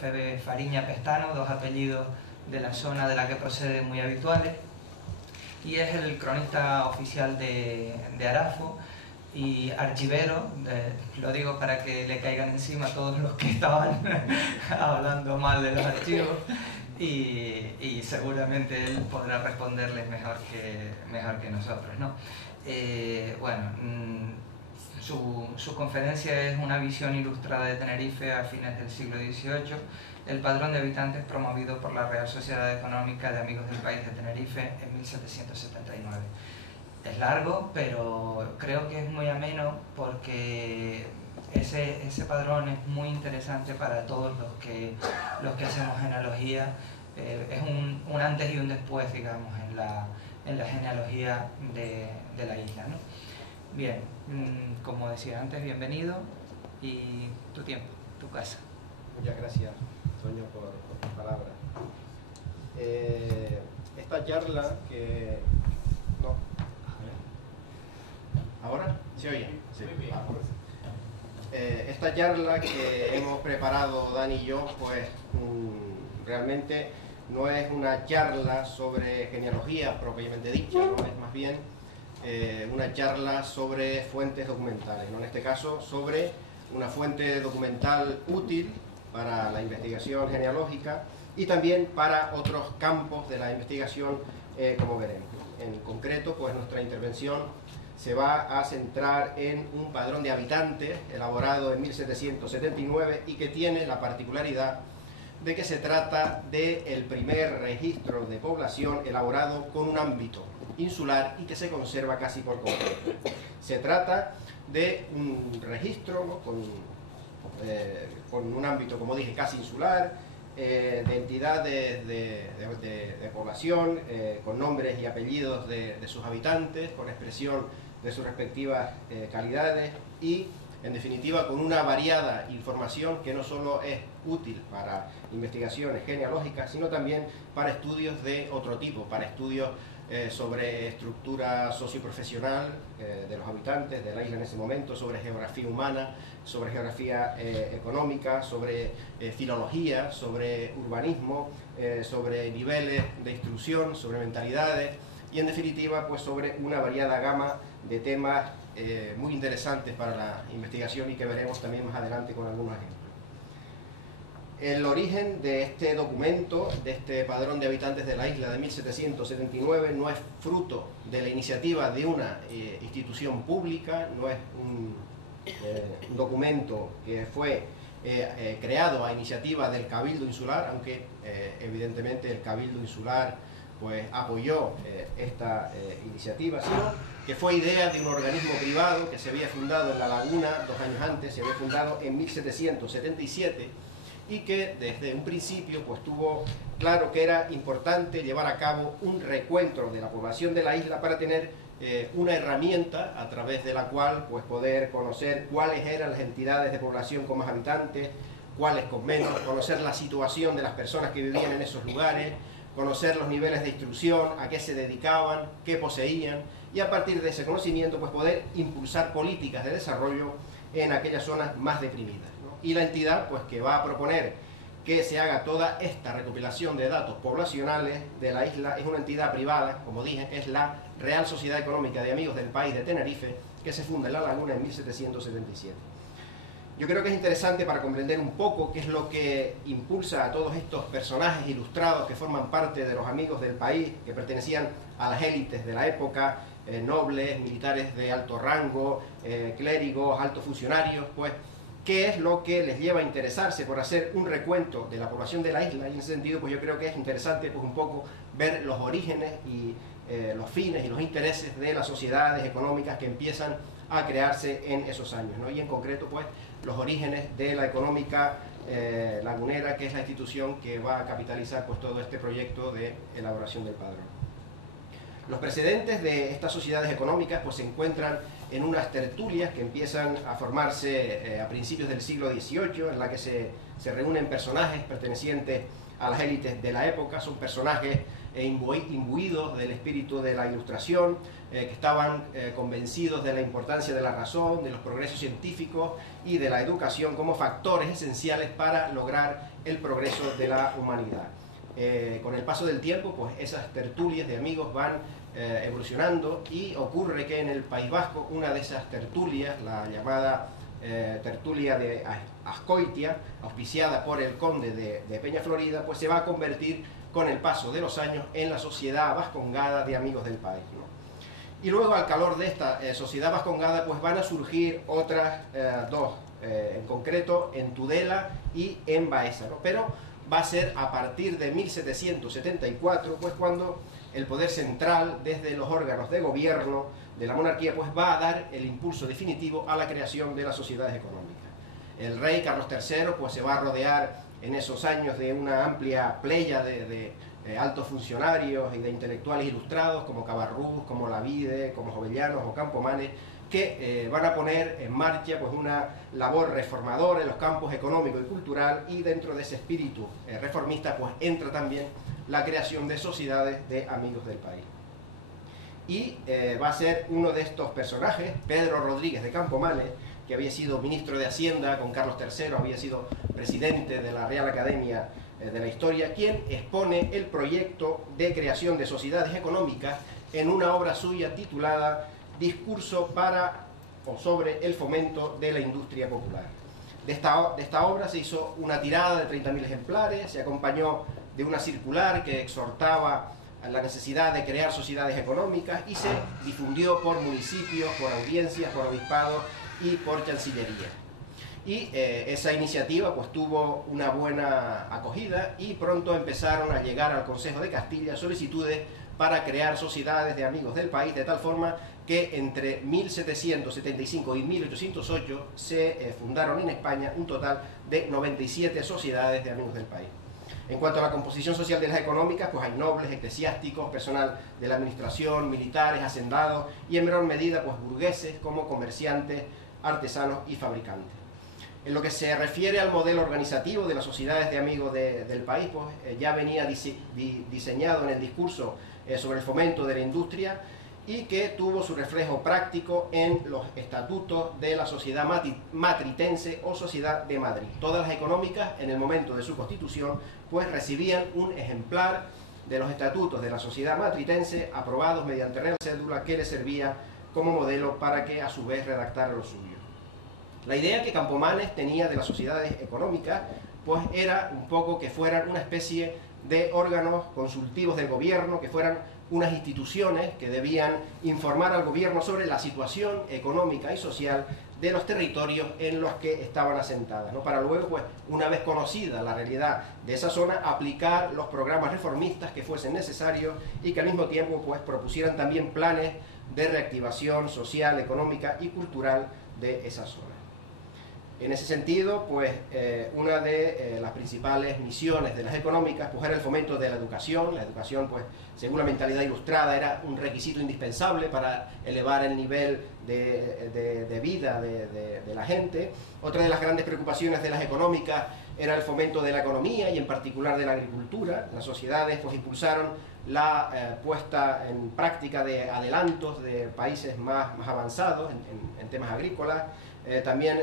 Febe Fariña Pestano, dos apellidos de la zona de la que procede muy habituales, y es el cronista oficial de Arafo y archivero, lo digo para que le caigan encima a todos los que estaban hablando mal de los archivos, y seguramente él podrá responderles mejor que nosotros, ¿no? Su conferencia es una visión ilustrada de Tenerife a fines del siglo XVIII, el padrón de habitantes promovido por la Real Sociedad Económica de Amigos del País de Tenerife en 1779. Es largo, pero creo que es muy ameno porque ese padrón es muy interesante para todos los que hacemos genealogía. Es un antes y un después, digamos, en la genealogía de la isla, ¿no? Bien, como decía antes, bienvenido, y tu tiempo, tu casa. Muchas gracias, Toño, por tus palabras. Esta charla que... No. ¿Ahora? ¿Se oye? Sí. Esta charla que hemos preparado Dani y yo, pues realmente no es una charla sobre genealogía propiamente dicha, ¿no? Es más bien una charla sobre fuentes documentales, ¿no? En este caso sobre una fuente documental útil para la investigación genealógica y también para otros campos de la investigación, como veremos. En concreto, pues nuestra intervención se va a centrar en un padrón de habitantes elaborado en 1779 y que tiene la particularidad de que se trata del primer registro de población elaborado con un ámbito insular y que se conserva casi por completo. Se trata de un registro, ¿no? con un ámbito, como dije, casi insular, de entidades de población, con nombres y apellidos de sus habitantes, con expresión de sus respectivas calidades y, en definitiva, con una variada información que no solo es útil para investigaciones genealógicas, sino también para estudios de otro tipo, para estudios sobre estructura socioprofesional de los habitantes de la isla en ese momento, sobre geografía humana, sobre geografía económica, sobre filología, sobre urbanismo, sobre niveles de instrucción, sobre mentalidades y, en definitiva, pues sobre una variada gama de temas muy interesantes para la investigación y que veremos también más adelante con algunos ejemplos. El origen de este documento, de este padrón de habitantes de la isla de 1779, no es fruto de la iniciativa de una institución pública, no es un documento que fue creado a iniciativa del Cabildo Insular, aunque evidentemente el Cabildo Insular pues apoyó esta iniciativa, sino que fue idea de un organismo privado que se había fundado en La Laguna 2 años antes, se había fundado en 1777, y que desde un principio pues tuvo claro que era importante llevar a cabo un recuento de la población de la isla para tener una herramienta a través de la cual pues poder conocer cuáles eran las entidades de población con más habitantes, cuáles con menos, conocer la situación de las personas que vivían en esos lugares, conocer los niveles de instrucción, a qué se dedicaban, qué poseían, y a partir de ese conocimiento pues poder impulsar políticas de desarrollo en aquellas zonas más deprimidas, ¿no? Y la entidad pues que va a proponer que se haga toda esta recopilación de datos poblacionales de la isla es una entidad privada, como dije, es la Real Sociedad Económica de Amigos del País de Tenerife, que se funda en La Laguna en 1777. Yo creo que es interesante para comprender un poco qué es lo que impulsa a todos estos personajes ilustrados que forman parte de los amigos del país, que pertenecían a las élites de la época, nobles, militares de alto rango, clérigos, altos funcionarios, pues qué es lo que les lleva a interesarse por hacer un recuento de la población de la isla. Y en ese sentido pues yo creo que es interesante pues un poco ver los orígenes y los fines y los intereses de las sociedades económicas que empiezan a crearse en esos años, ¿no? Y en concreto pues los orígenes de la económica lagunera, que es la institución que va a capitalizar pues todo este proyecto de elaboración del padrón. Los precedentes de estas sociedades económicas pues se encuentran en unas tertulias que empiezan a formarse a principios del siglo XVIII, en la que se reúnen personajes pertenecientes a las élites de la época. Son personajes imbuidos del espíritu de la Ilustración, que estaban convencidos de la importancia de la razón, de los progresos científicos y de la educación como factores esenciales para lograr el progreso de la humanidad. Con el paso del tiempo, pues esas tertulias de amigos van evolucionando, y ocurre que en el País Vasco una de esas tertulias, la llamada tertulia de Azcoitia, auspiciada por el conde de Peñaflorida, pues se va a convertir con el paso de los años en la Sociedad Vascongada de Amigos del País, ¿no? Y luego, al calor de esta Sociedad Vascongada, pues van a surgir otras dos, en concreto en Tudela y en Baeza, ¿no? Pero va a ser a partir de 1774, pues cuando el poder central, desde los órganos de gobierno de la monarquía, pues va a dar el impulso definitivo a la creación de las sociedades económicas. El rey Carlos III pues se va a rodear en esos años de una amplia playa de altos funcionarios y de intelectuales ilustrados como Cabarrús, como Lavide, como Jovellanos o Campomanes, que van a poner en marcha pues una labor reformadora en los campos económico y cultural, y dentro de ese espíritu reformista pues entra también la creación de sociedades de amigos del país. Y va a ser uno de estos personajes, Pedro Rodríguez de Campomanes, que había sido ministro de Hacienda con Carlos III, había sido presidente de la Real Academia de la Historia, quien expone el proyecto de creación de sociedades económicas en una obra suya titulada Discurso para o sobre el fomento de la industria popular. De esta obra se hizo una tirada de 30.000 ejemplares, se acompañó de una circular que exhortaba a la necesidad de crear sociedades económicas, y se difundió por municipios, por audiencias, por obispados y por Chancillería. Y esa iniciativa pues tuvo una buena acogida, y pronto empezaron a llegar al Consejo de Castilla solicitudes para crear sociedades de amigos del país, de tal forma que entre 1775 y 1808 se fundaron en España un total de 97 sociedades de amigos del país. En cuanto a la composición social de las económicas, pues hay nobles, eclesiásticos, personal de la administración, militares, hacendados y en menor medida pues burgueses como comerciantes, artesanos y fabricantes. En lo que se refiere al modelo organizativo de las sociedades de amigos del país, pues ya venía diseñado en el discurso sobre el fomento de la industria, y que tuvo su reflejo práctico en los estatutos de la Sociedad Matritense o Sociedad de Madrid. Todas las económicas, en el momento de su constitución, pues recibían un ejemplar de los estatutos de la Sociedad Matritense aprobados mediante real cédula, que les servía como modelo para que a su vez redactaran lo suyo. La idea que Campomanes tenía de las sociedades económicas pues era un poco que fueran una especie de órganos consultivos del gobierno, que fueran unas instituciones que debían informar al gobierno sobre la situación económica y social de los territorios en los que estaban asentadas, ¿no? Para luego, pues, una vez conocida la realidad de esa zona, aplicar los programas reformistas que fuesen necesarios, y que al mismo tiempo pues propusieran también planes de reactivación social, económica y cultural de esa zona. En ese sentido, pues una de las principales misiones de las económicas pues era el fomento de la educación. La educación, pues, según la mentalidad ilustrada, era un requisito indispensable para elevar el nivel de vida de la gente. Otra de las grandes preocupaciones de las económicas era el fomento de la economía y en particular de la agricultura. Las sociedades pues impulsaron la puesta en práctica de adelantos de países más avanzados en temas agrícolas. También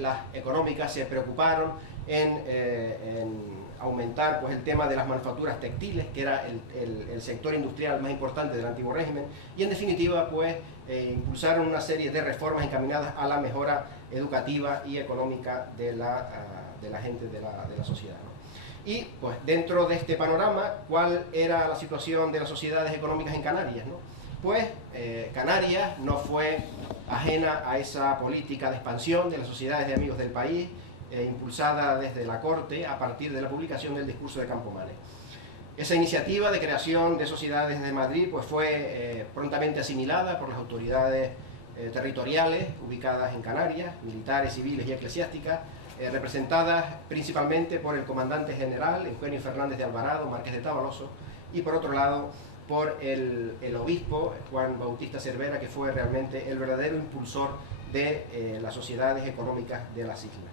las económicas se preocuparon en aumentar pues el tema de las manufacturas textiles, que era el sector industrial más importante del antiguo régimen, y en definitiva pues impulsaron una serie de reformas encaminadas a la mejora educativa y económica de la gente, de la sociedad, ¿no? Y pues dentro de este panorama, ¿cuál era la situación de las sociedades económicas en Canarias, ¿no? Pues Canarias no fue ajena a esa política de expansión de las sociedades de amigos del país, impulsada desde la corte a partir de la publicación del discurso de Campomanes. Esa iniciativa de creación de sociedades de Madrid pues fue prontamente asimilada por las autoridades territoriales ubicadas en Canarias, militares, civiles y eclesiásticas, representadas principalmente por el comandante general Eugenio Fernández de Alvarado, marqués de Tavaloso, y por otro lado por el obispo Juan Bautista Cervera, que fue realmente el verdadero impulsor de las sociedades económicas de las islas.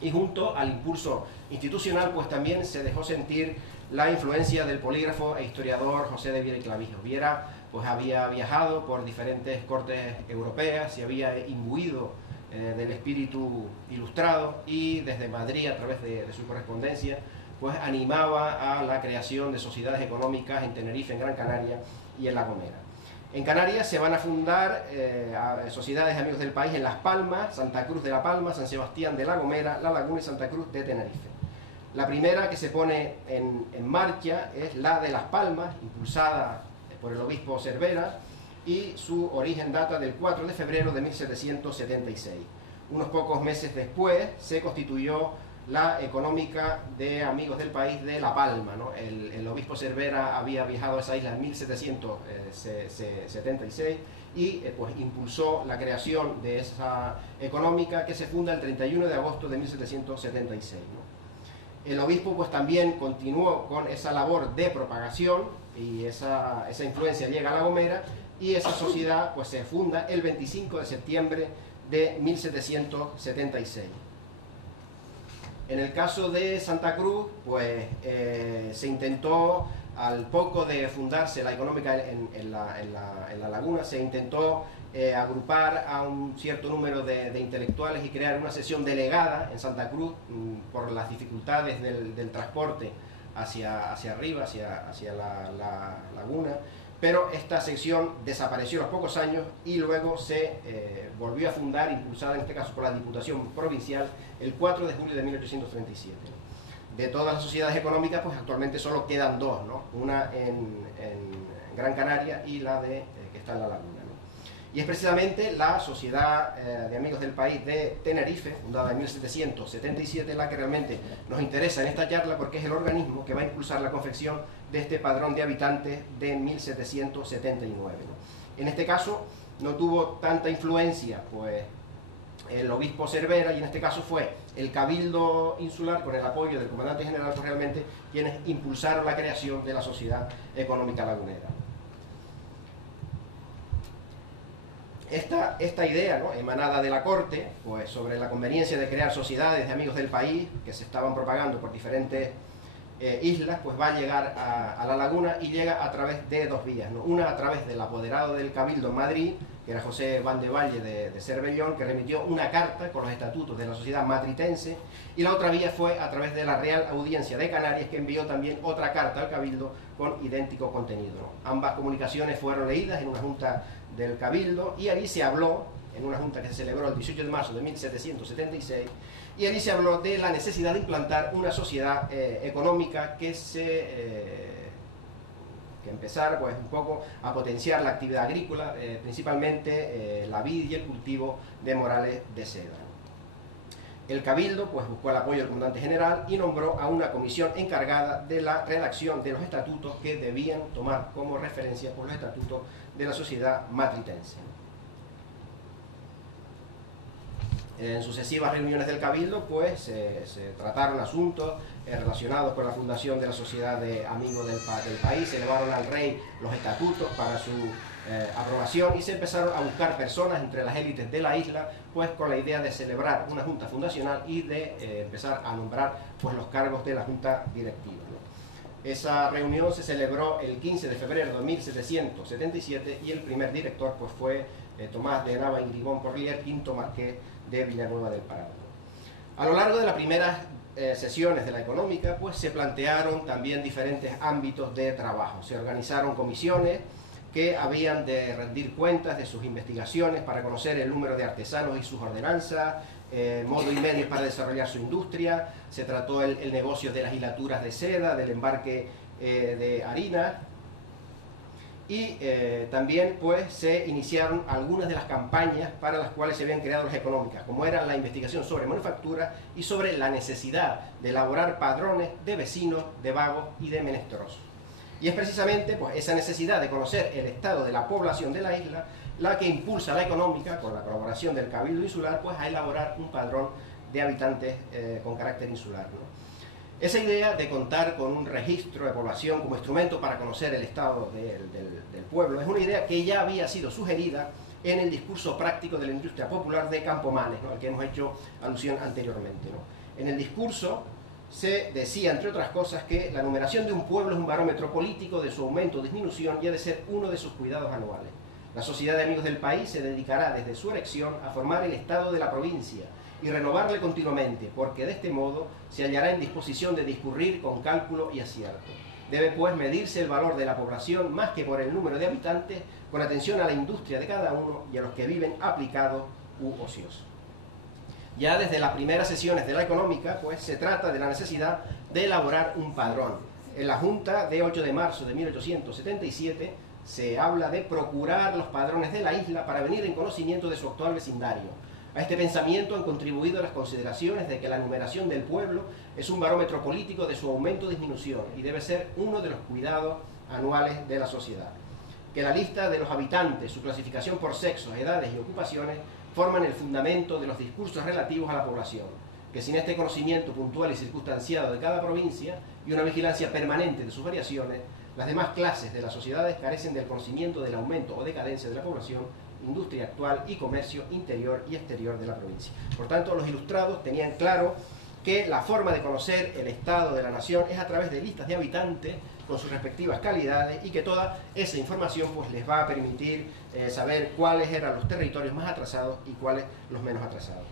Y junto al impulso institucional pues también se dejó sentir la influencia del polígrafo e historiador José de Viera y Clavijo. Viera pues había viajado por diferentes cortes europeas, se había imbuido del espíritu ilustrado y desde Madrid, a través de su correspondencia, pues animaba a la creación de sociedades económicas en Tenerife, en Gran Canaria y en La Gomera. En Canarias se van a fundar sociedades de amigos del país en Las Palmas, Santa Cruz de La Palma, San Sebastián de La Gomera, La Laguna y Santa Cruz de Tenerife. La primera que se pone en marcha es la de Las Palmas, impulsada por el obispo Cervera, y su origen data del 4 de febrero de 1776. Unos pocos meses después se constituyó la económica de amigos del país de La Palma, ¿no? El obispo Cervera había viajado a esa isla en 1776 y pues impulsó la creación de esa económica que se funda el 31 de agosto de 1776, ¿no? El obispo pues también continuó con esa labor de propagación y esa influencia llega a La Gomera y esa sociedad pues se funda el 25 de septiembre de 1776. En el caso de Santa Cruz, pues se intentó, al poco de fundarse la económica en la Laguna, se intentó agrupar a un cierto número de intelectuales y crear una sesión delegada en Santa Cruz por las dificultades del transporte hacia arriba, hacia la Laguna, pero esta sección desapareció a los pocos años y luego se volvió a fundar, impulsada en este caso por la Diputación Provincial, el 4 de julio de 1837. De todas las sociedades económicas, pues actualmente solo quedan dos, ¿no? Una en Gran Canaria y la que está en La Laguna, ¿no? Y es precisamente la Sociedad de Amigos del País de Tenerife, fundada en 1777, la que realmente nos interesa en esta charla porque es el organismo que va a impulsar la confección de este padrón de habitantes de 1779, ¿no? En este caso no tuvo tanta influencia pues el obispo Cervera, y en este caso fue el Cabildo Insular, con el apoyo del comandante general, pues realmente quienes impulsaron la creación de la Sociedad Económica Lagunera. Esta idea, ¿no?, emanada de la corte, pues sobre la conveniencia de crear sociedades de amigos del país que se estaban propagando por diferentes islas, pues va a llegar a La Laguna y llega a través de dos vías, ¿no? Una a través del apoderado del Cabildo en Madrid, que era José Van de Valle de Cervellón, que remitió una carta con los estatutos de la sociedad matritense, y la otra vía fue a través de la Real Audiencia de Canarias, que envió también otra carta al Cabildo con idéntico contenido, ¿no? Ambas comunicaciones fueron leídas en una junta del Cabildo y allí se habló, en una junta que se celebró el 18 de marzo de 1776, y allí se habló de la necesidad de implantar una sociedad económica que empezara pues un poco a potenciar la actividad agrícola, principalmente la vid y el cultivo de morales de seda. El Cabildo pues buscó el apoyo del comandante general y nombró a una comisión encargada de la redacción de los estatutos que debían tomar como referencia por los estatutos de la sociedad matritense. En sucesivas reuniones del Cabildo pues se trataron asuntos relacionados con la fundación de la Sociedad de Amigos del País, se elevaron al rey los estatutos para su aprobación y se empezaron a buscar personas entre las élites de la isla, pues con la idea de celebrar una junta fundacional y de empezar a nombrar pues los cargos de la junta directiva, ¿no? Esa reunión se celebró el 15 de febrero de 1777 y el primer director pues fue Tomás de Nava y Grigón Porlier, quinto marqués de Villanueva del Prado. A lo largo de las primeras sesiones de la económica pues se plantearon también diferentes ámbitos de trabajo. Se organizaron comisiones que habían de rendir cuentas de sus investigaciones para conocer el número de artesanos y sus ordenanzas, modo y medios para desarrollar su industria. Se trató el negocio de las hilaturas de seda, del embarque de harina, y también pues se iniciaron algunas de las campañas para las cuales se habían creado las económicas, como era la investigación sobre manufactura y sobre la necesidad de elaborar padrones de vecinos, de vagos y de menesterosos. Y es precisamente pues esa necesidad de conocer el estado de la población de la isla la que impulsa la económica, con la colaboración del Cabildo Insular, pues a elaborar un padrón de habitantes con carácter insular, ¿no? Esa idea de contar con un registro de población como instrumento para conocer el estado del pueblo es una idea que ya había sido sugerida en el discurso práctico de la industria popular de Campomanes, ¿no?, al que hemos hecho alusión anteriormente, ¿no? En el discurso se decía, entre otras cosas, que la numeración de un pueblo es un barómetro político de su aumento o disminución y ha de ser uno de sus cuidados anuales. La Sociedad de Amigos del País se dedicará desde su erección a formar el estado de la provincia y renovarle continuamente, porque de este modo se hallará en disposición de discurrir con cálculo y acierto. Debe pues medirse el valor de la población más que por el número de habitantes, con atención a la industria de cada uno y a los que viven aplicados u ociosos. Ya desde las primeras sesiones de la económica, pues se trata de la necesidad de elaborar un padrón. En la Junta de 8 de marzo de 1877 se habla de procurar los padrones de la isla para venir en conocimiento de su actual vecindario. A este pensamiento han contribuido las consideraciones de que la numeración del pueblo es un barómetro político de su aumento o disminución y debe ser uno de los cuidados anuales de la sociedad. Que la lista de los habitantes, su clasificación por sexos, edades y ocupaciones forman el fundamento de los discursos relativos a la población, que sin este conocimiento puntual y circunstanciado de cada provincia y una vigilancia permanente de sus variaciones, las demás clases de las sociedades carecen del conocimiento del aumento o decadencia de la población, industria actual y comercio interior y exterior de la provincia. Por tanto, los ilustrados tenían claro que la forma de conocer el estado de la nación es a través de listas de habitantes con sus respectivas calidades y que toda esa información pues les va a permitir saber cuáles eran los territorios más atrasados y cuáles los menos atrasados.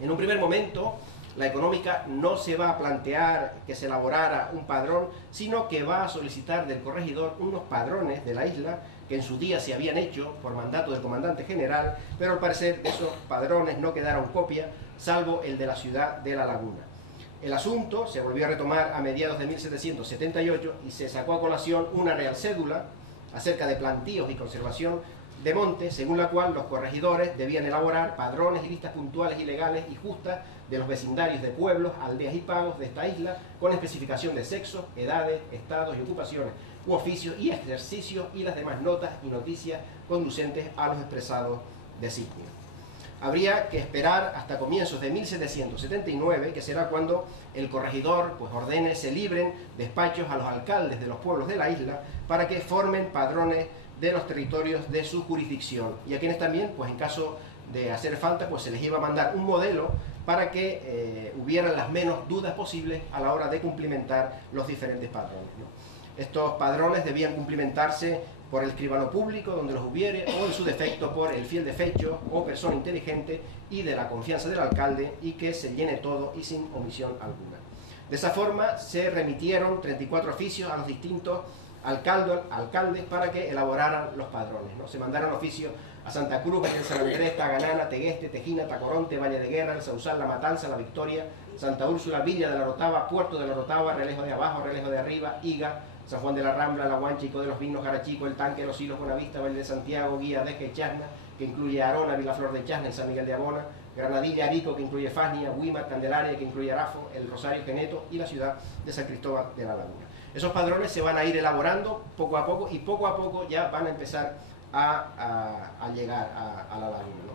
En un primer momento, la económica no se va a plantear que se elaborara un padrón, sino que va a solicitar del corregidor unos padrones de la isla que en su día se habían hecho por mandato del comandante general, pero al parecer esos padrones no quedaron copia, salvo el de la ciudad de La Laguna. El asunto se volvió a retomar a mediados de 1778 y se sacó a colación una real cédula acerca de plantíos y conservación de monte, según la cual los corregidores debían elaborar padrones y listas puntuales y legales y justas de los vecindarios de pueblos, aldeas y pagos de esta isla, con especificación de sexos, edades, estados y ocupaciones, u oficios y ejercicios y las demás notas y noticias conducentes a los expresados designios. Habría que esperar hasta comienzos de 1779, que será cuando el corregidor pues, ordene se libren despachos a los alcaldes de los pueblos de la isla para que formen padrones de los territorios de su jurisdicción, y a quienes también, pues en caso de hacer falta, pues se les iba a mandar un modelo para que hubieran las menos dudas posibles a la hora de cumplimentar los diferentes padrones, ¿no? Estos padrones debían cumplimentarse por el escribano público, donde los hubiere, o en su defecto por el fiel de fecho o persona inteligente y de la confianza del alcalde, y que se llene todo y sin omisión alguna. De esa forma se remitieron 34 oficios a los distintos alcaldes para que elaboraran los padrones, ¿no? Se mandaron oficios a Santa Cruz, Valle de San Andrés, Taganana, Tegueste, Tejina, Tacoronte, Valle de Guerra, El Sausal, La Matanza, La Victoria, Santa Úrsula, Villa de la Rotava, Puerto de la Rotava, Relejo de Abajo, Relejo de Arriba, Higa, San Juan de la Rambla, La Guancha, Ico de los Vinos, Garachico, El Tanque, Los Hilos, Buenavista, Valle de Santiago, Guía, Deje, Chasna, que incluye Arona, Vilaflor de Chasna, San Miguel de Abona, Granadilla, Arico, que incluye Fasnia, Huímar, Candelaria, que incluye Arafo, El Rosario, Geneto y la ciudad de San Cristóbal de la Laguna. Esos padrones se van a ir elaborando poco a poco y poco a poco ya van a empezar a llegar a la laguna, ¿no?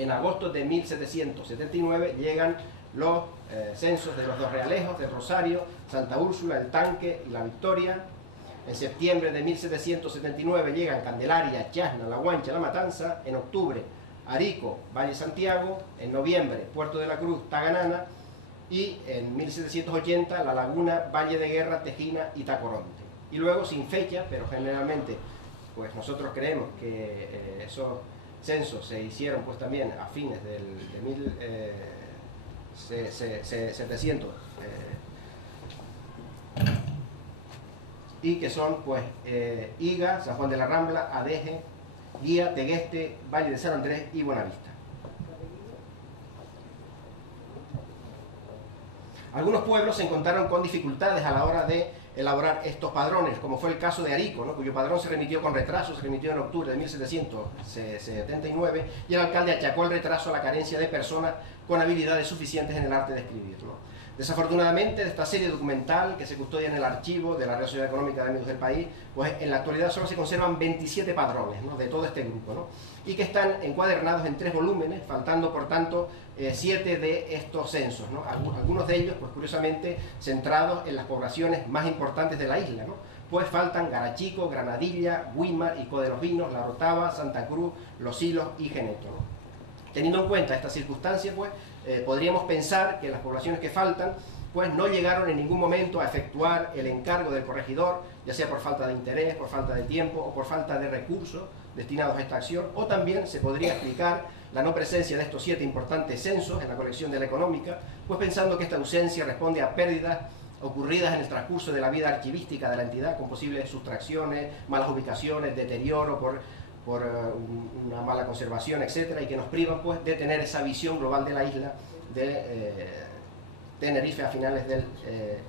En agosto de 1779 llegan los censos de los dos realejos, de Rosario, Santa Úrsula, El Tanque y La Victoria. En septiembre de 1779 llegan Candelaria, Chasna, La Guancha, La Matanza. En octubre, Arico, Valle Santiago. En noviembre, Puerto de la Cruz, Taganana. Y en 1780, La Laguna, Valle de Guerra, Tejina y Tacoronte. Y luego, sin fecha, pero generalmente pues nosotros creemos que esos censos se hicieron pues también a fines de 1700 y que son pues Higa, San Juan de la Rambla, Adeje, Guía, Tegueste, Valle de San Andrés y Buenavista. Algunos pueblos se encontraron con dificultades a la hora de elaborar estos padrones, como fue el caso de Arico, ¿no? Cuyo padrón se remitió con retraso, se remitió en octubre de 1779, y el alcalde achacó el retraso a la carencia de personas con habilidades suficientes en el arte de escribir, ¿no? Desafortunadamente, de esta serie documental que se custodia en el archivo de la Real Sociedad Económica de Amigos del País, pues en la actualidad solo se conservan 27 padrones, ¿no? De todo este grupo, ¿no? Y que están encuadernados en 3 volúmenes, faltando por tanto 7 de estos censos, ¿no? Algunos de ellos, pues curiosamente, centrados en las poblaciones más importantes de la isla, ¿no? Pues faltan Garachico, Granadilla, Huímar, Ico de los Vinos, La Rotava, Santa Cruz, Los Hilos y Geneto, ¿no? Teniendo en cuenta esta circunstancia, pues podríamos pensar que las poblaciones que faltan pues no llegaron en ningún momento a efectuar el encargo del corregidor, ya sea por falta de interés, por falta de tiempo o por falta de recursos destinados a esta acción, o también se podría explicar la no presencia de estos 7 importantes censos en la colección de la económica, pues pensando que esta ausencia responde a pérdidas ocurridas en el transcurso de la vida archivística de la entidad, con posibles sustracciones, malas ubicaciones, deterioro por una mala conservación, etcétera, y que nos privan pues de tener esa visión global de la isla de Tenerife a finales del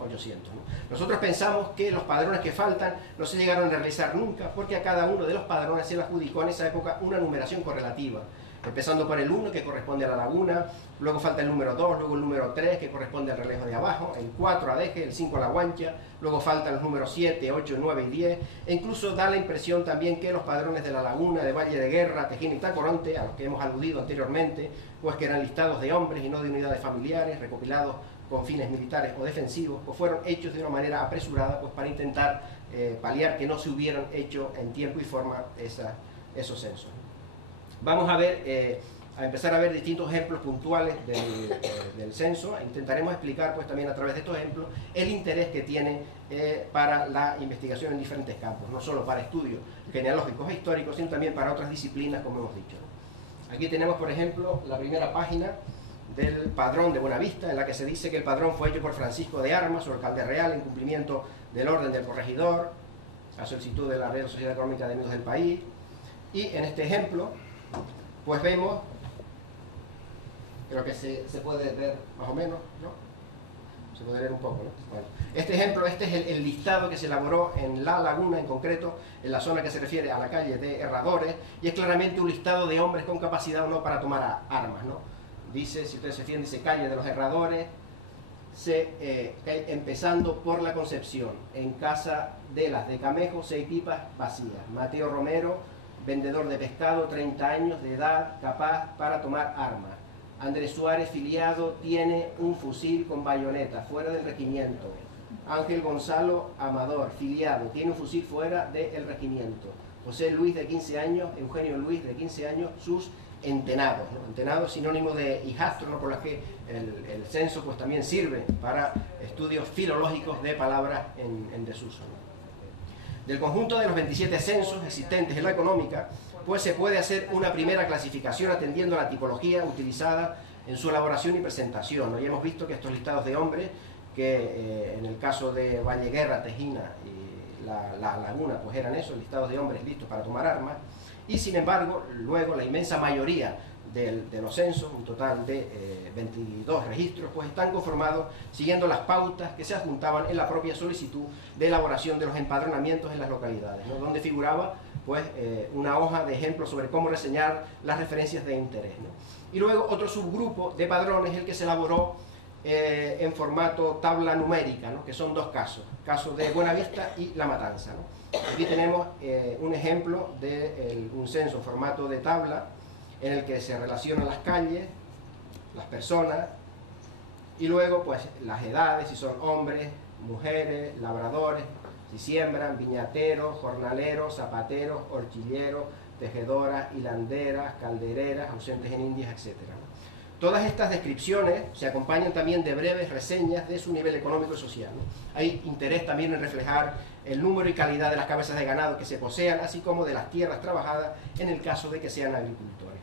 800. ¿no? Nosotros pensamos que los padrones que faltan no se llegaron a realizar nunca, porque a cada uno de los padrones se le adjudicó en esa época una numeración correlativa, empezando por el 1, que corresponde a la laguna, luego falta el número 2, luego el número 3, que corresponde al relejo de abajo, el 4 a Deje, el 5 a la Guancha, luego faltan los números 7, 8, 9 y 10, e incluso da la impresión también que los padrones de la laguna, de Valle de Guerra, Tejina y Tacoronte, a los que hemos aludido anteriormente, pues que eran listados de hombres y no de unidades familiares, recopilados con fines militares o defensivos, pues fueron hechos de una manera apresurada, pues para intentar paliar que no se hubieran hecho en tiempo y forma esos censos. Vamos a ver, a empezar a ver distintos ejemplos puntuales del censo. Intentaremos explicar pues también a través de estos ejemplos el interés que tiene para la investigación en diferentes campos, no solo para estudios genealógicos e históricos, sino también para otras disciplinas, como hemos dicho. Aquí tenemos, por ejemplo, la primera página del padrón de Buenavista, en la que se dice que el padrón fue hecho por Francisco de Armas o alcalde real en cumplimiento del orden del corregidor, a solicitud de la Real Sociedad Económica de Amigos del País. Y en este ejemplo pues vemos, creo que se puede ver más o menos, ¿no? Se puede ver un poco, ¿no? Bueno, este ejemplo, este es el listado que se elaboró en La Laguna, en concreto, en la zona que se refiere a la calle de Herradores, y es claramente un listado de hombres con capacidad o no para tomar armas, ¿no? Dice, si ustedes se fijan, dice calle de los Herradores, empezando por la Concepción, en casa de las de Camejo, 6 pipas vacías. Mateo Romero, vendedor de pescado, 30 años de edad, capaz para tomar armas. Andrés Suárez, filiado, tiene un fusil con bayoneta, fuera del regimiento. Ángel Gonzalo Amador, filiado, tiene un fusil fuera del regimiento. José Luis, de 15 años, Eugenio Luis, de 15 años, sus entenados, ¿no? Entenados, sinónimo de hijastro, ¿no? Por las que el censo pues también sirve para estudios filológicos de palabras en desuso, ¿no? Del conjunto de los 27 censos existentes en la económica, pues se puede hacer una primera clasificación atendiendo a la tipología utilizada en su elaboración y presentación, ¿no? Ya hemos visto que estos listados de hombres, que en el caso de Valle Guerra, Tejina y la Laguna, pues eran esos listados de hombres listos para tomar armas, y sin embargo, luego la inmensa mayoría de los censos, un total de 22 registros, pues están conformados siguiendo las pautas que se adjuntaban en la propia solicitud de elaboración de los empadronamientos en las localidades, ¿no? Donde figuraba pues una hoja de ejemplo sobre cómo reseñar las referencias de interés, ¿no? Y luego otro subgrupo de padrones, el que se elaboró en formato tabla numérica, ¿no? Que son 2 casos, caso de Buenavista y La Matanza, ¿no? Aquí tenemos un ejemplo de un censo en formato de tabla, en el que se relacionan las calles, las personas, y luego pues las edades, si son hombres, mujeres, labradores, si siembran, viñateros, jornaleros, zapateros, horchilleros, tejedoras, hilanderas, caldereras, ausentes en Indias, etc. Todas estas descripciones se acompañan también de breves reseñas de su nivel económico y social, ¿no? Hay interés también en reflejar el número y calidad de las cabezas de ganado que se posean, así como de las tierras trabajadas en el caso de que sean agricultores.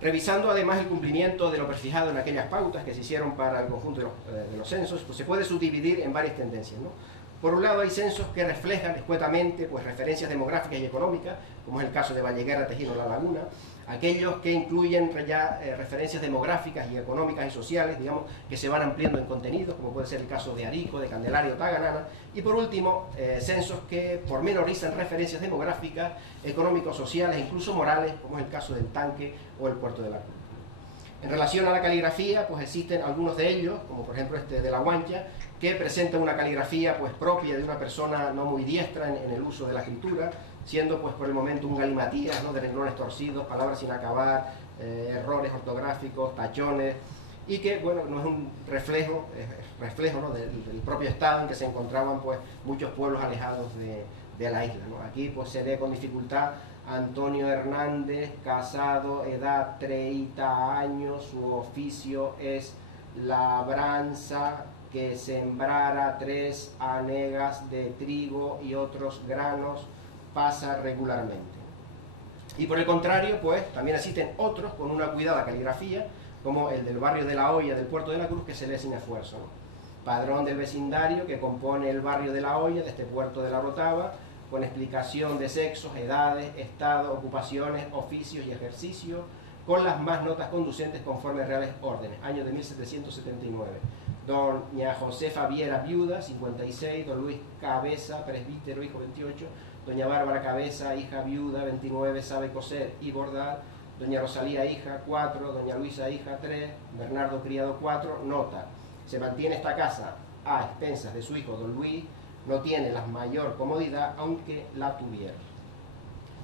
Revisando además el cumplimiento de lo prefijado en aquellas pautas que se hicieron para el conjunto de los censos, pues se puede subdividir en varias tendencias, ¿no? Por un lado hay censos que reflejan escuetamente pues, referencias demográficas y económicas, como es el caso de Valle Guerra, Tejino, La Laguna, aquellos que incluyen ya referencias demográficas y económicas y sociales, digamos, que se van ampliando en contenidos, como puede ser el caso de Arico, de Candelaria o Taganana, y por último, censos que pormenorizan referencias demográficas, económicos, sociales e incluso morales, como es el caso del Tanque o el Puerto de la Cruz. En relación a la caligrafía, pues existen algunos de ellos, como por ejemplo este de La Guancha, que presenta una caligrafía pues propia de una persona no muy diestra en el uso de la escritura, siendo pues por el momento un galimatías, ¿no? De renglones torcidos, palabras sin acabar, errores ortográficos, tachones, y que bueno, no es un reflejo, ¿no? del propio estado en que se encontraban pues muchos pueblos alejados de la isla, ¿no? Aquí pues se ve con dificultad Antonio Hernández, casado, edad 30 años, su oficio es labranza que sembrara 3 hanegas de trigo y otros granos pasa regularmente. Y por el contrario, pues también existen otros con una cuidada caligrafía, como el del barrio de La Hoya del Puerto de la Cruz, que se lee sin esfuerzo, ¿no? Padrón del vecindario que compone el barrio de La Hoya, de este puerto de la Orotava, con explicación de sexos, edades, estado, ocupaciones, oficios y ejercicios, con las más notas conducentes conforme reales órdenes, año de 1779. Doña Josefa Viera, viuda, 56, don Luis Cabeza, presbítero, hijo, 28, doña Bárbara Cabeza, hija, viuda, 29, sabe coser y bordar, doña Rosalía, hija, 4, doña Luisa, hija, 3, Bernardo, criado, 4, nota. Se mantiene esta casa a expensas de su hijo don Luis, no tiene la mayor comodidad, aunque la tuviera.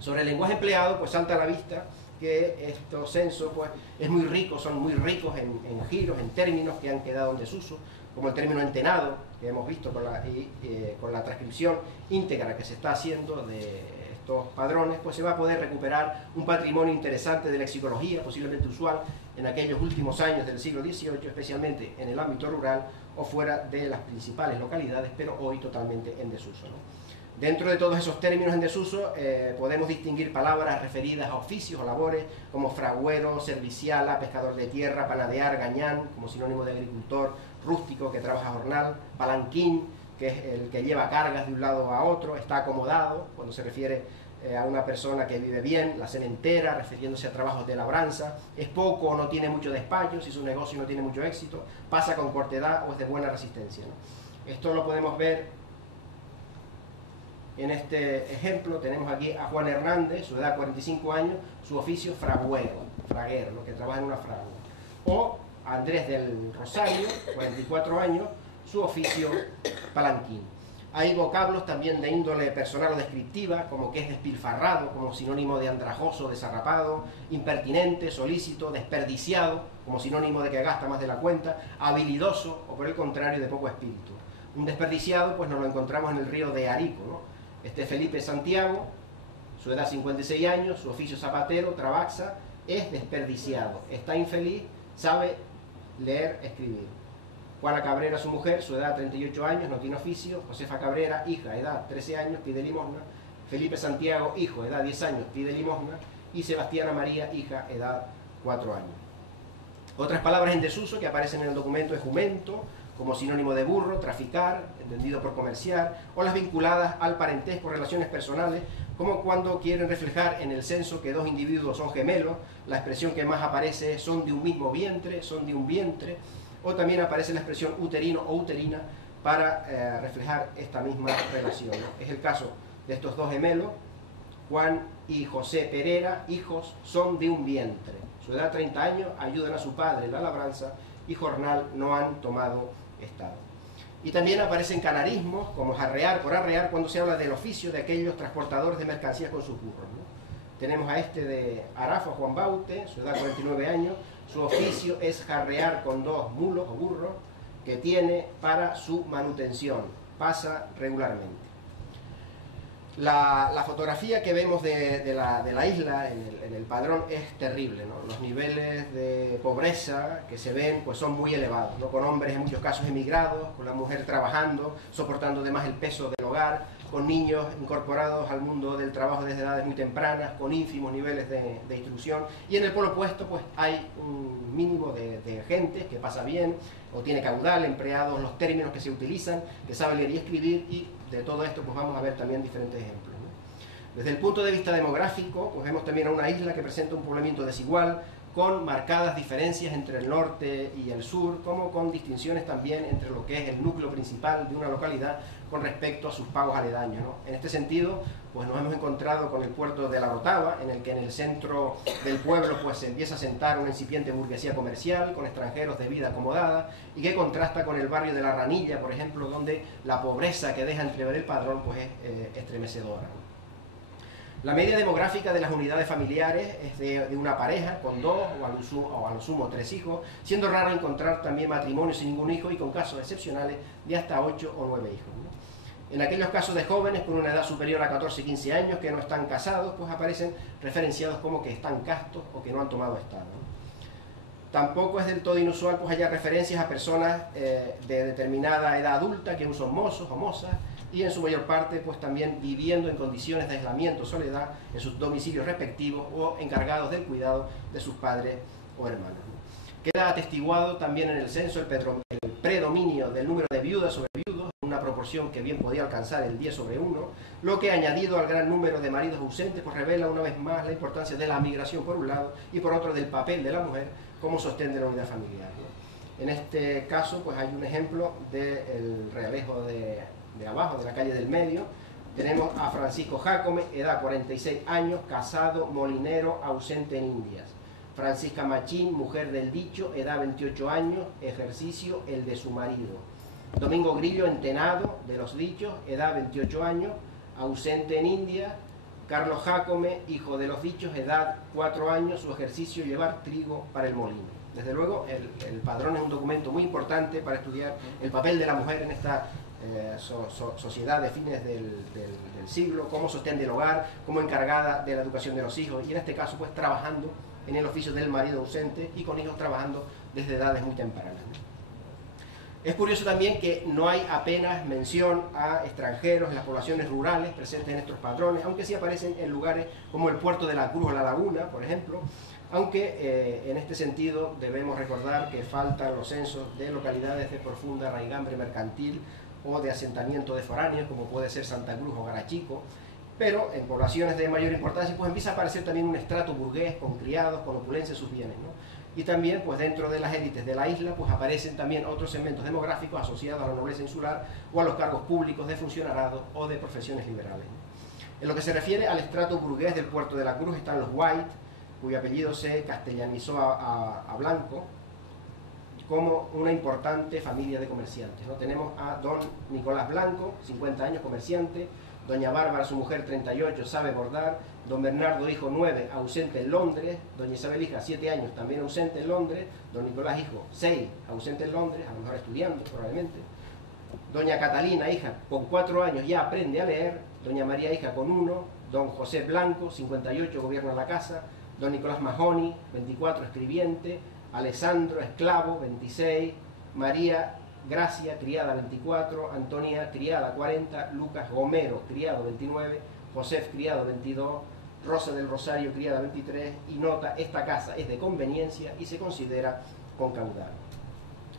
Sobre el lenguaje empleado, pues salta a la vista que estos censos pues, es muy rico, son muy ricos en giros, en términos que han quedado en desuso, como el término entenado, que hemos visto con la transcripción íntegra que se está haciendo de estos padrones, pues se va a poder recuperar un patrimonio interesante de lexicología, posiblemente usual en aquellos últimos años del siglo XVIII, especialmente en el ámbito rural o fuera de las principales localidades, pero hoy totalmente en desuso, ¿no? Dentro de todos esos términos en desuso podemos distinguir palabras referidas a oficios o labores como fragüero, serviciala, pescador de tierra, panadear, gañán, como sinónimo de agricultor, rústico que trabaja jornal, palanquín, que es el que lleva cargas de un lado a otro, está acomodado, cuando se refiere a una persona que vive bien, la sementera, refiriéndose a trabajos de labranza, es poco o no tiene mucho despacho, si su negocio no tiene mucho éxito, pasa con cortedad o es de buena resistencia, ¿no? Esto lo podemos ver en este ejemplo. Tenemos aquí a Juan Hernández, su edad 45 años, su oficio fraguero, ¿no? Que trabaja en una fragua. O Andrés del Rosario, 44 años, su oficio palanquín. Hay vocablos también de índole personal o descriptiva, como que es despilfarrado, como sinónimo de andrajoso, desarrapado, impertinente, solícito, desperdiciado, como sinónimo de que gasta más de la cuenta, habilidoso, o por el contrario, de poco espíritu. Un desperdiciado, pues nos lo encontramos en el río de Arico, ¿no? Felipe Santiago, su edad 56 años, su oficio zapatero, trabaxa, es desperdiciado, está infeliz, sabe leer, escribir. Juana Cabrera, su mujer, su edad 38 años, no tiene oficio. Josefa Cabrera, hija, edad 13 años, pide limosna. Felipe Santiago, hijo, edad 10 años, pide limosna. Y Sebastiana María, hija, edad 4 años. Otras palabras en desuso que aparecen en el documento es jumento, como sinónimo de burro, traficar, entendido por comerciar, o las vinculadas al parentesco, relaciones personales, como cuando quieren reflejar en el censo que dos individuos son gemelos, la expresión que más aparece son de un mismo vientre, son de un vientre, o también aparece la expresión uterino o uterina para reflejar esta misma relación, ¿no? Es el caso de estos dos gemelos, Juan y José Pereira, hijos, son de un vientre. Su edad 30 años, ayudan a su padre en la labranza y jornal, no han tomado estado. Y también aparecen canarismos como jarrear, por arrear, cuando se habla del oficio de aquellos transportadores de mercancías con sus burros, ¿no? Tenemos a este de Arafa, Juan Baute, su edad 49 años, su oficio es jarrear con dos mulos o burros que tiene para su manutención, pasa regularmente. La fotografía que vemos de la isla en el padrón es terrible, ¿no? Los niveles de pobreza que se ven pues son muy elevados, ¿no? Con hombres en muchos casos emigrados, con la mujer trabajando, soportando además el peso del hogar, con niños incorporados al mundo del trabajo desde edades muy tempranas, con ínfimos niveles de instrucción, y en el polo opuesto pues hay un mínimo de gente que pasa bien, o tiene caudal, empleados, los términos que se utilizan, que sabe leer y escribir, y de todo esto pues vamos a ver también diferentes ejemplos, ¿no? Desde el punto de vista demográfico, pues vemos también a una isla que presenta un poblamiento desigual, con marcadas diferencias entre el norte y el sur, como con distinciones también entre lo que es el núcleo principal de una localidad con respecto a sus pagos aledaños, ¿no? En este sentido, pues nos hemos encontrado con el puerto de la Orotava, en el que en el centro del pueblo pues se empieza a sentar una incipiente burguesía comercial, con extranjeros de vida acomodada, y que contrasta con el barrio de La Ranilla, por ejemplo, donde la pobreza que deja entrever el padrón pues es estremecedora, ¿no? La media demográfica de las unidades familiares es de una pareja con dos o a lo sumo 3 hijos, siendo raro encontrar también matrimonios sin ningún hijo y con casos excepcionales de hasta 8 o 9 hijos, ¿no? En aquellos casos de jóvenes con una edad superior a 14 y 15 años que no están casados, pues aparecen referenciados como que están castos o que no han tomado estado, ¿no? Tampoco es del todo inusual pues haya referencias a personas de determinada edad adulta que aún son mozos o mozas, y en su mayor parte pues también viviendo en condiciones de aislamiento o soledad en sus domicilios respectivos o encargados del cuidado de sus padres o hermanos. Queda atestiguado también en el censo el predominio del número de viudas sobre viudos, en una proporción que bien podía alcanzar el 10/1, lo que añadido al gran número de maridos ausentes pues revela una vez más la importancia de la migración por un lado y por otro del papel de la mujer como sostén de la unidad familiar, ¿no? En este caso pues hay un ejemplo del realejo de abajo, de la calle del medio. Tenemos a Francisco Jácome, edad 46 años, casado, molinero, ausente en Indias. Francisca Machín, mujer del dicho, edad 28 años, ejercicio el de su marido. Domingo Grillo, entenado de los dichos, edad 28 años, ausente en India. Carlos Jácome, hijo de los dichos, edad 4 años, su ejercicio llevar trigo para el molino. Desde luego, el padrón es un documento muy importante para estudiar el papel de la mujer en esta sociedad de fines del siglo, como sostén del hogar, como encargada de la educación de los hijos, y en este caso pues trabajando en el oficio del marido ausente y con hijos trabajando desde edades muy tempranas. Es curioso también que no hay apenas mención a extranjeros en las poblaciones rurales presentes en estos padrones, aunque sí aparecen en lugares como el Puerto de la Cruz o La Laguna, por ejemplo, aunque en este sentido debemos recordar que faltan los censos de localidades de profunda raigambre mercantil o de asentamiento de foráneos, como puede ser Santa Cruz o Garachico, pero en poblaciones de mayor importancia pues empieza a aparecer también un estrato burgués con criados, con opulencia de sus bienes, ¿no? Y también pues dentro de las élites de la isla pues aparecen también otros segmentos demográficos asociados a la nobleza insular o a los cargos públicos de funcionariado o de profesiones liberales, ¿no? En lo que se refiere al estrato burgués del Puerto de la Cruz están los White, cuyo apellido se castellanizó a Blanco, como una importante familia de comerciantes, ¿no? Tenemos a don Nicolás Blanco, 50 años, comerciante; doña Bárbara, su mujer, 38, sabe bordar; don Bernardo, hijo, 9, ausente en Londres; doña Isabel, hija, 7 años, también ausente en Londres; don Nicolás, hijo, 6, ausente en Londres, a lo mejor estudiando probablemente; doña Catalina, hija, con 4 años ya aprende a leer; doña María, hija, con 1, don José Blanco, 58, gobierna la casa; don Nicolás Mahony, 24, escribiente; Alessandro, esclavo, 26, María Gracia, criada, 24, Antonia, criada, 40, Lucas Gomero, criado, 29, Josef, criado, 22, Rosa del Rosario, criada, 23, y nota: esta casa es de conveniencia y se considera con caudal.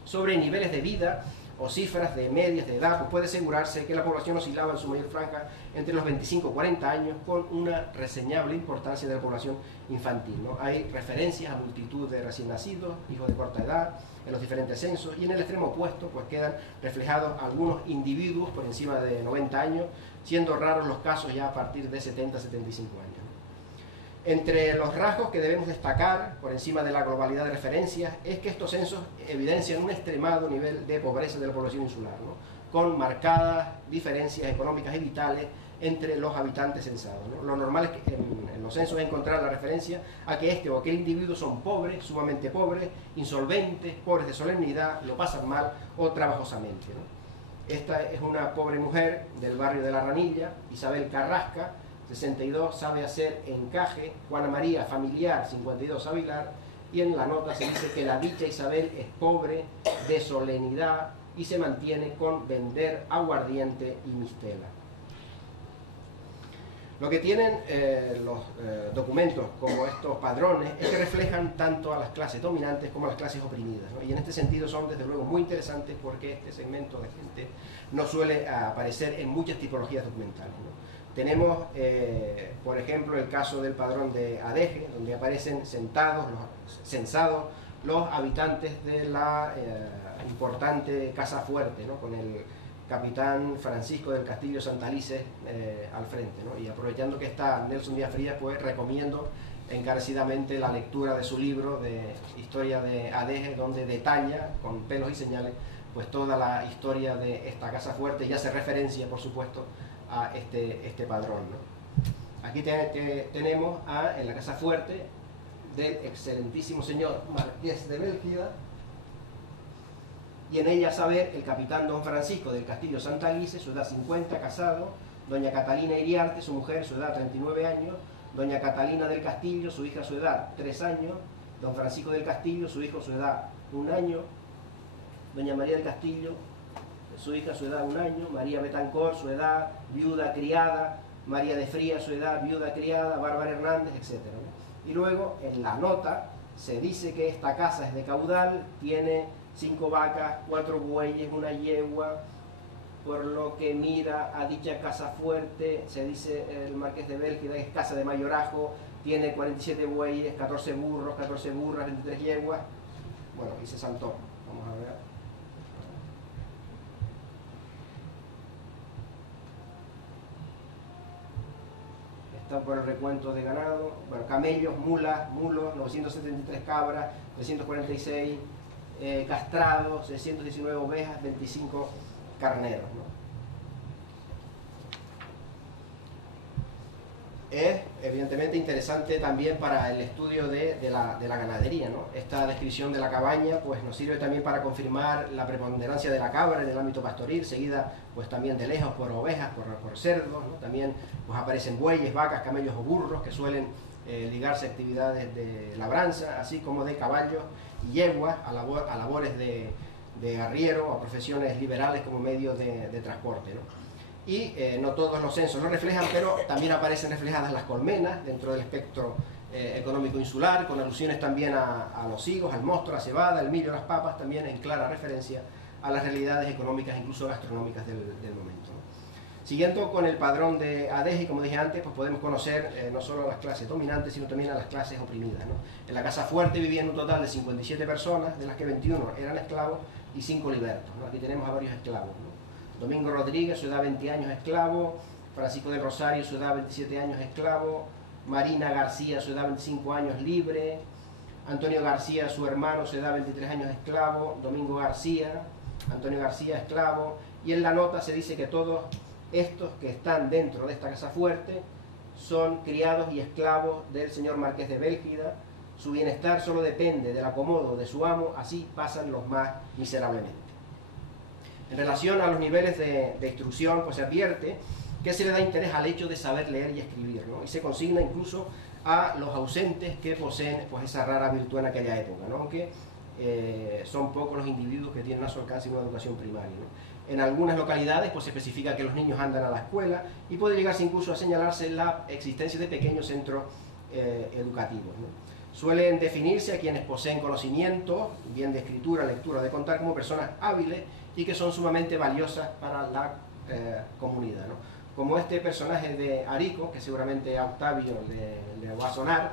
Sobre niveles de vida o cifras de medias de edad, pues puede asegurarse que la población oscilaba en su mayor franja entre los 25 y 40 años, con una reseñable importancia de la población infantil, ¿no? Hay referencias a multitud de recién nacidos, hijos de corta edad, en los diferentes censos, y en el extremo opuesto pues quedan reflejados algunos individuos por encima de 90 años, siendo raros los casos ya a partir de 70, 75 años. Entre los rasgos que debemos destacar, por encima de la globalidad de referencias, es que estos censos evidencian un extremado nivel de pobreza de la población insular, ¿no? Con marcadas diferencias económicas y vitales entre los habitantes censados, ¿no? Lo normal es que en los censos encontrar la referencia a que este o aquel individuo son pobres, sumamente pobres, insolventes, pobres de solemnidad, lo pasan mal o trabajosamente, ¿no? Esta es una pobre mujer del barrio de La Ranilla, Isabel Carrasca, 62, sabe hacer encaje; Juana María, familiar, 52, sabe hilar; y en la nota se dice que la dicha Isabel es pobre, de solemnidad, y se mantiene con vender aguardiente y mistela. Lo que tienen los documentos como estos padrones es que reflejan tanto a las clases dominantes como a las clases oprimidas, ¿no? Y en este sentido son desde luego muy interesantes porque este segmento de gente no suele aparecer en muchas tipologías documentales, ¿no? Tenemos, por ejemplo, el caso del padrón de Adeje, donde aparecen censados los habitantes de la importante Casa Fuerte, ¿no? Con el capitán Francisco del Castillo Santalices al frente, ¿no? Y aprovechando que está Nelson Díaz Frías, pues recomiendo encarecidamente la lectura de su libro de Historia de Adeje, donde detalla con pelos y señales pues toda la historia de esta Casa Fuerte, y hace referencia, por supuesto, a este padrón, ¿no? Aquí tenemos en la Casa Fuerte del excelentísimo señor Marqués de Bélgida, y en ella saber el capitán don Francisco del Castillo Santalices, su edad 50, casado; doña Catalina Iriarte, su mujer, su edad 39 años; doña Catalina del Castillo, su hija, su edad 3 años; don Francisco del Castillo, su hijo, su edad 1 año, doña María del Castillo, su hija, su edad 1 año, María Betancor, su edad, viuda, criada, María de Fría, su edad, viuda, criada, Bárbara Hernández, etc. Y luego, en la nota, se dice que esta casa es de caudal, tiene 5 vacas, 4 bueyes, 1 yegua, por lo que mira a dicha casa fuerte, se dice el marqués de Bélgida, es casa de mayorazgo, tiene 47 bueyes, 14 burros, 14 burras, 23 yeguas, bueno, y se saltó, vamos a ver. Está por el recuento de ganado, bueno, camellos, mulas, mulos, 973 cabras, 346 castrados, 619 ovejas, 25 carneros, ¿no? Es evidentemente interesante también para el estudio de la ganadería, ¿no? Esta descripción de la cabaña pues nos sirve también para confirmar la preponderancia de la cabra en el ámbito pastoril, seguida pues también de lejos por ovejas, por cerdos, ¿no? También pues aparecen bueyes, vacas, camellos o burros que suelen ligarse a actividades de labranza, así como de caballos y yeguas a labores de arriero, a profesiones liberales como medio de transporte, ¿no? Y no todos los censos lo reflejan, pero también aparecen reflejadas las colmenas dentro del espectro económico insular, con alusiones también a los higos, al mosto, la cebada, el millo, las papas, también en clara referencia a las realidades económicas, incluso gastronómicas del momento, ¿no? Siguiendo con el padrón de Adegi, como dije antes, pues podemos conocer no solo a las clases dominantes, sino también a las clases oprimidas, ¿no? En la Casa Fuerte vivían un total de 57 personas, de las que 21 eran esclavos y 5 libertos, ¿no? Aquí tenemos a varios esclavos, ¿no? Domingo Rodríguez, su edad 20 años, esclavo. Francisco del Rosario, su edad 27 años, esclavo. Marina García, su edad 25 años, libre. Antonio García, su hermano, su edad 23 años, esclavo. Domingo García, Antonio García, esclavo. Y en la nota se dice que todos estos que están dentro de esta casa fuerte son criados y esclavos del señor Marqués de Bélgida. Su bienestar solo depende del acomodo de su amo, así pasan los más miserablemente. En relación a los niveles de instrucción, pues se advierte que se le da interés al hecho de saber leer y escribir, ¿no? Y se consigna incluso a los ausentes que poseen pues esa rara virtud en aquella época, ¿no? Aunque son pocos los individuos que tienen a su alcance una educación primaria, ¿no? En algunas localidades pues se especifica que los niños andan a la escuela y puede llegarse incluso a señalarse la existencia de pequeños centros educativos, ¿no? Suelen definirse a quienes poseen conocimiento, bien de escritura, lectura, de contar, como personas hábiles y que son sumamente valiosas para la comunidad, ¿no? Como este personaje de Arico, que seguramente a Octavio le va a sonar.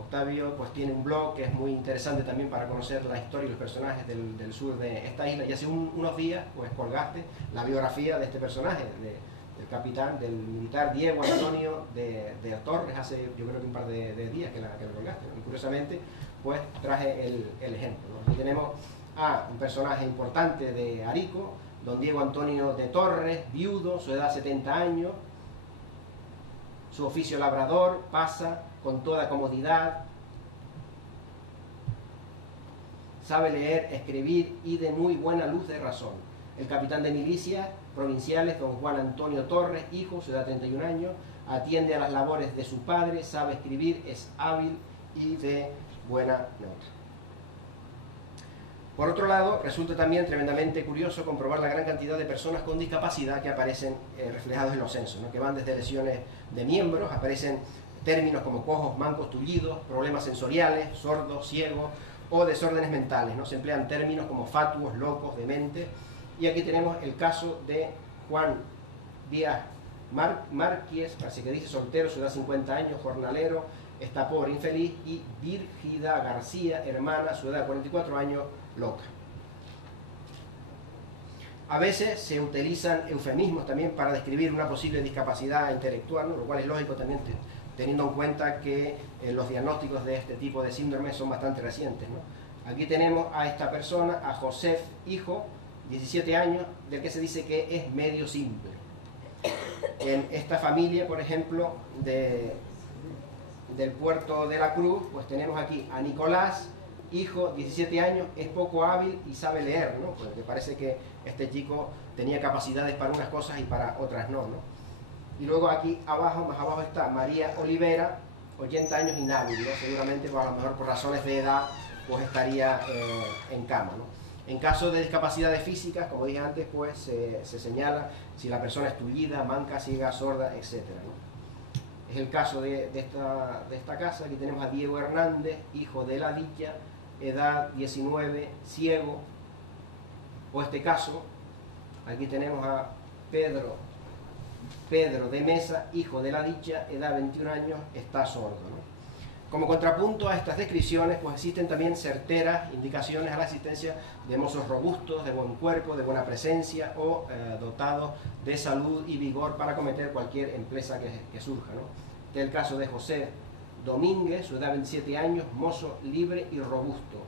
Octavio pues tiene un blog que es muy interesante también para conocer la historia y los personajes del sur de esta isla, y hace unos días pues colgaste la biografía de este personaje, del capitán, del militar Diego Antonio de Torres, hace yo creo que un par de días que la colgaste, ¿no? Y curiosamente pues traje el ejemplo, ¿no? Aquí tenemos a un personaje importante de Arico, don Diego Antonio de Torres, viudo, su edad 70 años, su oficio labrador, pasa con toda comodidad, sabe leer, escribir y de muy buena luz de razón. El capitán de milicias provinciales, don Juan Antonio Torres, hijo, su edad 31 años, atiende a las labores de su padre, sabe escribir, es hábil y de buena nota. Por otro lado, resulta también tremendamente curioso comprobar la gran cantidad de personas con discapacidad que aparecen reflejados en los censos, ¿no? Que van desde lesiones de miembros, aparecen términos como cojos, mancos, tullidos, problemas sensoriales, sordos, ciegos o desórdenes mentales, ¿no? Se emplean términos como fatuos, locos, dementes. Y aquí tenemos el caso de Juan Díaz Márquez, parece que dice soltero, su edad 50 años, jornalero, está pobre, infeliz, y Virgida García, hermana, su edad 44 años, loca. A veces se utilizan eufemismos también para describir una posible discapacidad intelectual, ¿no? Lo cual es lógico también teniendo en cuenta que los diagnósticos de este tipo de síndrome son bastante recientes, ¿no? Aquí tenemos a esta persona, a Josef, hijo, 17 años, del que se dice que es medio simple. En esta familia, por ejemplo, del puerto de la Cruz, pues tenemos aquí a Nicolás, hijo, 17 años, es poco hábil y sabe leer, ¿no? Pues me parece que este chico tenía capacidades para unas cosas y para otras no, ¿no? Y luego aquí abajo, más abajo está María Olivera, 80 años inhábil, ¿no? Seguramente, pues, a lo mejor por razones de edad, pues estaría en cama, ¿no? En caso de discapacidades físicas, como dije antes, pues se señala si la persona es tullida, manca, ciega, sorda, etc., ¿no? Es el caso de esta casa. Aquí tenemos a Diego Hernández, hijo de la Dicha, edad 19, ciego. O este caso, aquí tenemos a Pedro de Mesa, hijo de la Dicha, edad 21 años, está sordo, ¿no? Como contrapunto a estas descripciones, pues existen también certeras indicaciones a la existencia de mozos robustos, de buen cuerpo, de buena presencia o dotados de salud y vigor para cometer cualquier empresa que surja, ¿no? Este es el caso de José Domínguez, su edad 27 años, mozo libre y robusto.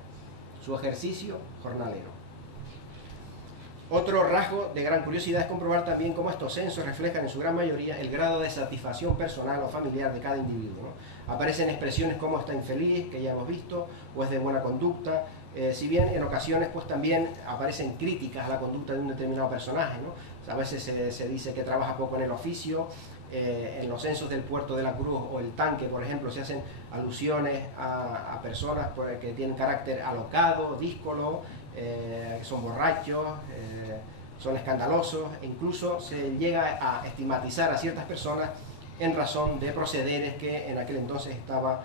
Su ejercicio, jornalero. Otro rasgo de gran curiosidad es comprobar también cómo estos censos reflejan en su gran mayoría el grado de satisfacción personal o familiar de cada individuo, ¿no? Aparecen expresiones como está infeliz, que ya hemos visto, o es de buena conducta, si bien en ocasiones pues también aparecen críticas a la conducta de un determinado personaje, ¿no? A veces se dice que trabaja poco en el oficio. En los censos del Puerto de la Cruz o el Tanque, por ejemplo, se hacen alusiones a personas que tienen carácter alocado, díscolo, que son borrachos, son escandalosos, e incluso se llega a estigmatizar a ciertas personas en razón de procederes que en aquel entonces estaba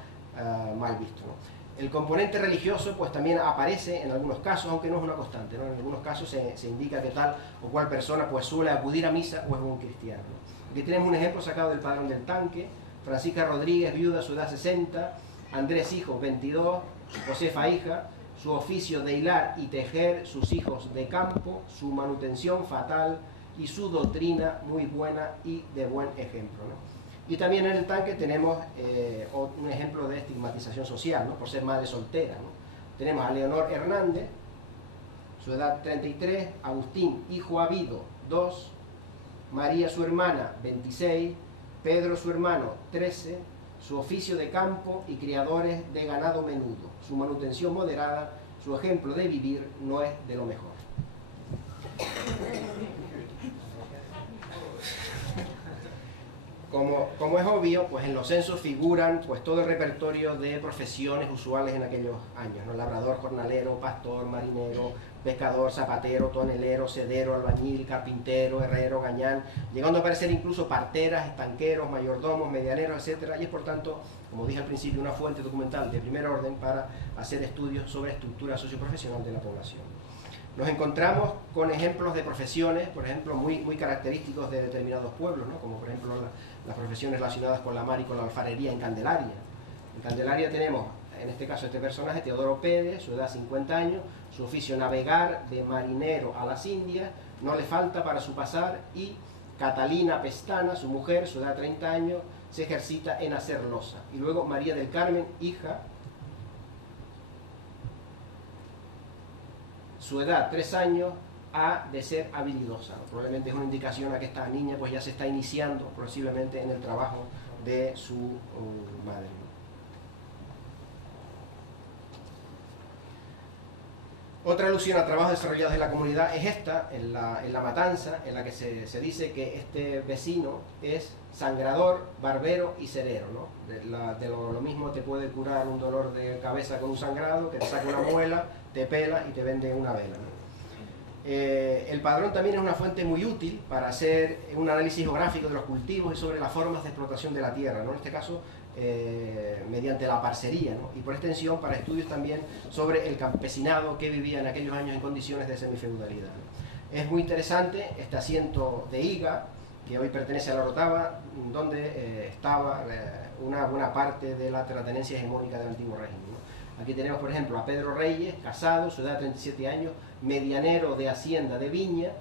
mal visto, ¿no? El componente religioso pues también aparece en algunos casos, aunque no es una constante, ¿no? En algunos casos se indica que tal o cual persona pues suele acudir a misa o es buen cristiano, ¿no? Aquí tenemos un ejemplo sacado del Padrón del Tanque. Francisca Rodríguez, viuda, su edad 60, Andrés, hijo, 22, Josefa, hija, su oficio de hilar y tejer, sus hijos de campo, su manutención fatal y su doctrina muy buena y de buen ejemplo, ¿no? Y también en el Tanque tenemos un ejemplo de estigmatización social, ¿no? Por ser madre soltera, ¿no? Tenemos a Leonor Hernández, su edad 33, Agustín, hijo habido, 2, María, su hermana, 26, Pedro, su hermano, 13, su oficio de campo y criadores de ganado menudo, su manutención moderada, su ejemplo de vivir no es de lo mejor. Como es obvio, pues en los censos figuran pues todo el repertorio de profesiones usuales en aquellos años, ¿no? Labrador, jornalero, pastor, marinero, pescador, zapatero, tonelero, cedero, albañil, carpintero, herrero, gañán, llegando a aparecer incluso parteras, estanqueros, mayordomos, medianeros, etc. Y es por tanto, como dije al principio, una fuente documental de primer orden para hacer estudios sobre estructura socioprofesional de la población. Nos encontramos con ejemplos de profesiones, por ejemplo, muy característicos de determinados pueblos, ¿no? Como por ejemplo las profesiones relacionadas con la mar y con la alfarería en Candelaria. En Candelaria tenemos, en este caso, este personaje, Teodoro Pérez, su edad 50 años, su oficio navegar de marinero a las Indias, no le falta para su pasar, y Catalina Pestana, su mujer, su edad 30 años, se ejercita en hacer loza. Y luego María del Carmen, hija, su edad 3 años, ha de ser habilidosa. Probablemente es una indicación a que esta niña pues ya se está iniciando posiblemente en el trabajo de su madre. Otra alusión a trabajos desarrollados en la comunidad es esta, en la matanza, en la que se dice que este vecino es sangrador, barbero y cerero, ¿no? Lo mismo te puede curar un dolor de cabeza con un sangrado, que te saca una muela, te pela y te vende una vela, ¿no? El padrón también es una fuente muy útil para hacer un análisis geográfico de los cultivos y sobre las formas de explotación de la tierra, ¿no? En este caso, mediante la parcería, ¿no? Y por extensión para estudios también sobre el campesinado que vivía en aquellos años en condiciones de semifeudalidad, ¿no? Es muy interesante este asiento de Higa, que hoy pertenece a la Orotava, donde estaba una buena parte de la terratenencia hegemónica del antiguo régimen, ¿no? Aquí tenemos, por ejemplo, a Pedro Reyes, casado, su edad 37 años, medianero de Hacienda de Viña,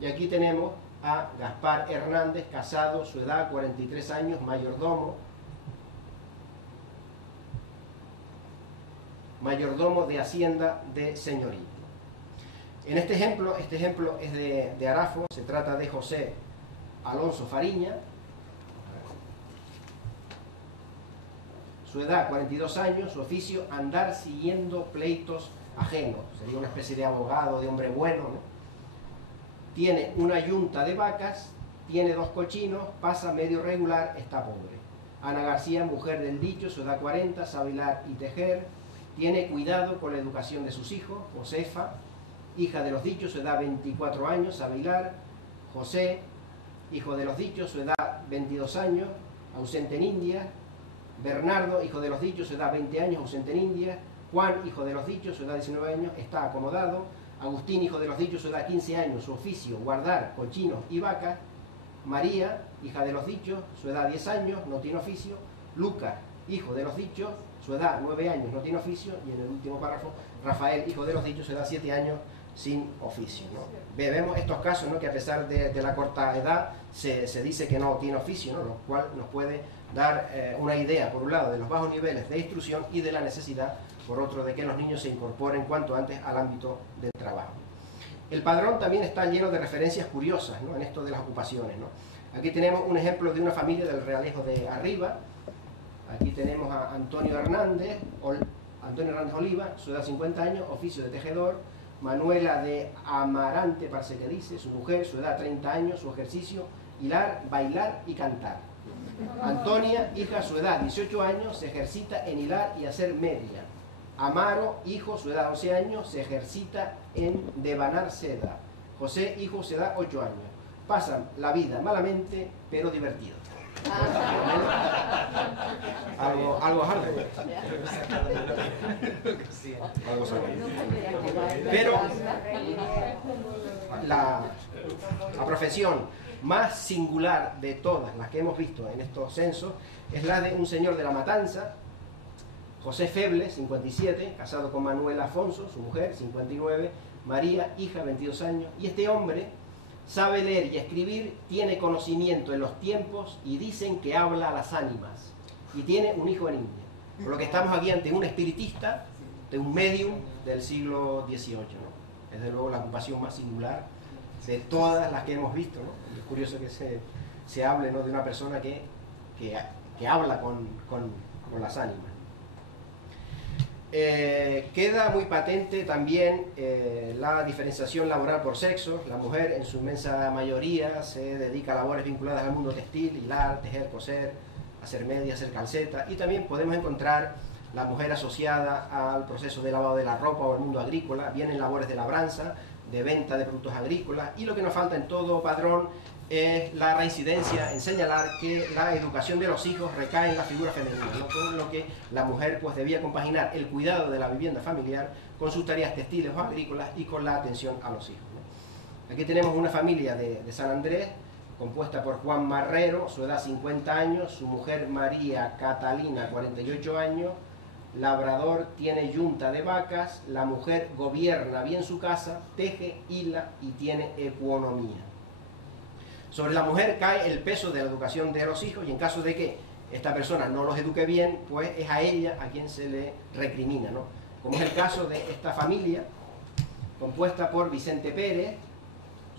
y aquí tenemos a Gaspar Hernández, casado, su edad 43 años, mayordomo de Hacienda de Señorío. En este ejemplo es de Arafo, se trata de José Alonso Fariña, su edad 42 años, su oficio andar siguiendo pleitos ajenos, sería una especie de abogado, de hombre bueno, ¿no? Tiene una yunta de vacas, tiene 2 cochinos, pasa medio regular, está pobre. Ana García, mujer del dicho, su edad 40, sabe hilar y tejer, tiene cuidado con la educación de sus hijos. Josefa, hija de los dichos, su edad 24 años, sabe hilar. José, hijo de los dichos, su edad 22 años, ausente en India. Bernardo, hijo de los dichos, su edad 20 años, ausente en India. Juan, hijo de los dichos, su edad 19 años, está acomodado. Agustín, hijo de los dichos, su edad 15 años, su oficio, guardar cochinos y vacas. María, hija de los dichos, su edad 10 años, no tiene oficio. Lucas, hijo de los dichos, su edad 9 años, no tiene oficio. Y en el último párrafo, Rafael, hijo de los dichos, su edad 7 años, sin oficio, ¿no? Vemos estos casos, ¿no?, que a pesar de la corta edad se dice que no tiene oficio, ¿no?, lo cual nos puede dar una idea, por un lado, de los bajos niveles de instrucción y de la necesidad, por otro, de que los niños se incorporen cuanto antes al ámbito del trabajo. El padrón también está lleno de referencias curiosas, ¿no?, en esto de las ocupaciones, ¿no? Aquí tenemos un ejemplo de una familia del Realejo de Arriba. Aquí tenemos a Antonio Hernández Oliva, su edad 50 años, oficio de tejedor. Manuela de Amarante, parece que dice, su mujer, su edad 30 años, su ejercicio, hilar, bailar y cantar. Antonia, hija, su edad 18 años, se ejercita en hilar y hacer media. Amaro, hijo, su edad 11 años, se ejercita en devanar seda. José, hijo, su edad 8 años. Pasan la vida malamente, pero divertido. Algo. Pero la profesión más singular de todas las que hemos visto en estos censos es la de un señor de La Matanza, José Feble, 57, casado con Manuela Afonso, su mujer, 59, María, hija, 22 años, y este hombre sabe leer y escribir, tiene conocimiento en los tiempos y dicen que habla a las ánimas. Y tiene un hijo en India. Por lo que estamos aquí ante un espiritista, de un medium del siglo XVIII, ¿no? Es de luego la ocupación más singular de todas las que hemos visto, ¿no? Y es curioso que se hable, ¿no?, de una persona que habla con las ánimas. Queda muy patente también la diferenciación laboral por sexo. La mujer en su inmensa mayoría se dedica a labores vinculadas al mundo textil, hilar, tejer, coser, hacer medias, hacer calcetas, y también podemos encontrar la mujer asociada al proceso de lavado de la ropa o al mundo agrícola, bien en labores de labranza, de venta de productos agrícolas, y lo que nos falta en todo padrón es la reincidencia en señalar que la educación de los hijos recae en la figura femenina, ¿no?, con lo que la mujer pues debía compaginar el cuidado de la vivienda familiar con sus tareas textiles o agrícolas y con la atención a los hijos, ¿no? Aquí tenemos una familia de San Andrés compuesta por Juan Marrero, su edad 50 años, su mujer María Catalina, 48 años, labrador, tiene yunta de vacas, la mujer gobierna bien su casa, teje, hila y tiene economía. Sobre la mujer cae el peso de la educación de los hijos, y en caso de que esta persona no los eduque bien, pues es a ella a quien se le recrimina, ¿no? Como es el caso de esta familia, compuesta por Vicente Pérez,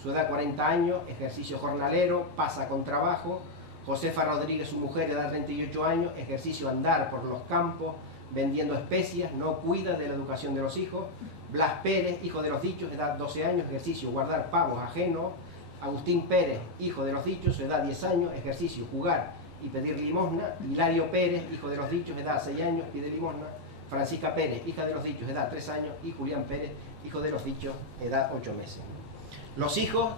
su edad 40 años, ejercicio jornalero, pasa con trabajo. Josefa Rodríguez, su mujer, edad 38 años, ejercicio andar por los campos, vendiendo especias, no cuida de la educación de los hijos. Blas Pérez, hijo de los dichos, edad 12 años, ejercicio guardar pavos ajenos. Agustín Pérez, hijo de los dichos, edad 10 años, ejercicio jugar y pedir limosna. Hilario Pérez, hijo de los dichos, edad 6 años, pide limosna. Francisca Pérez, hija de los dichos, edad 3 años, y Julián Pérez, hijo de los dichos, edad 8 meses. Los hijos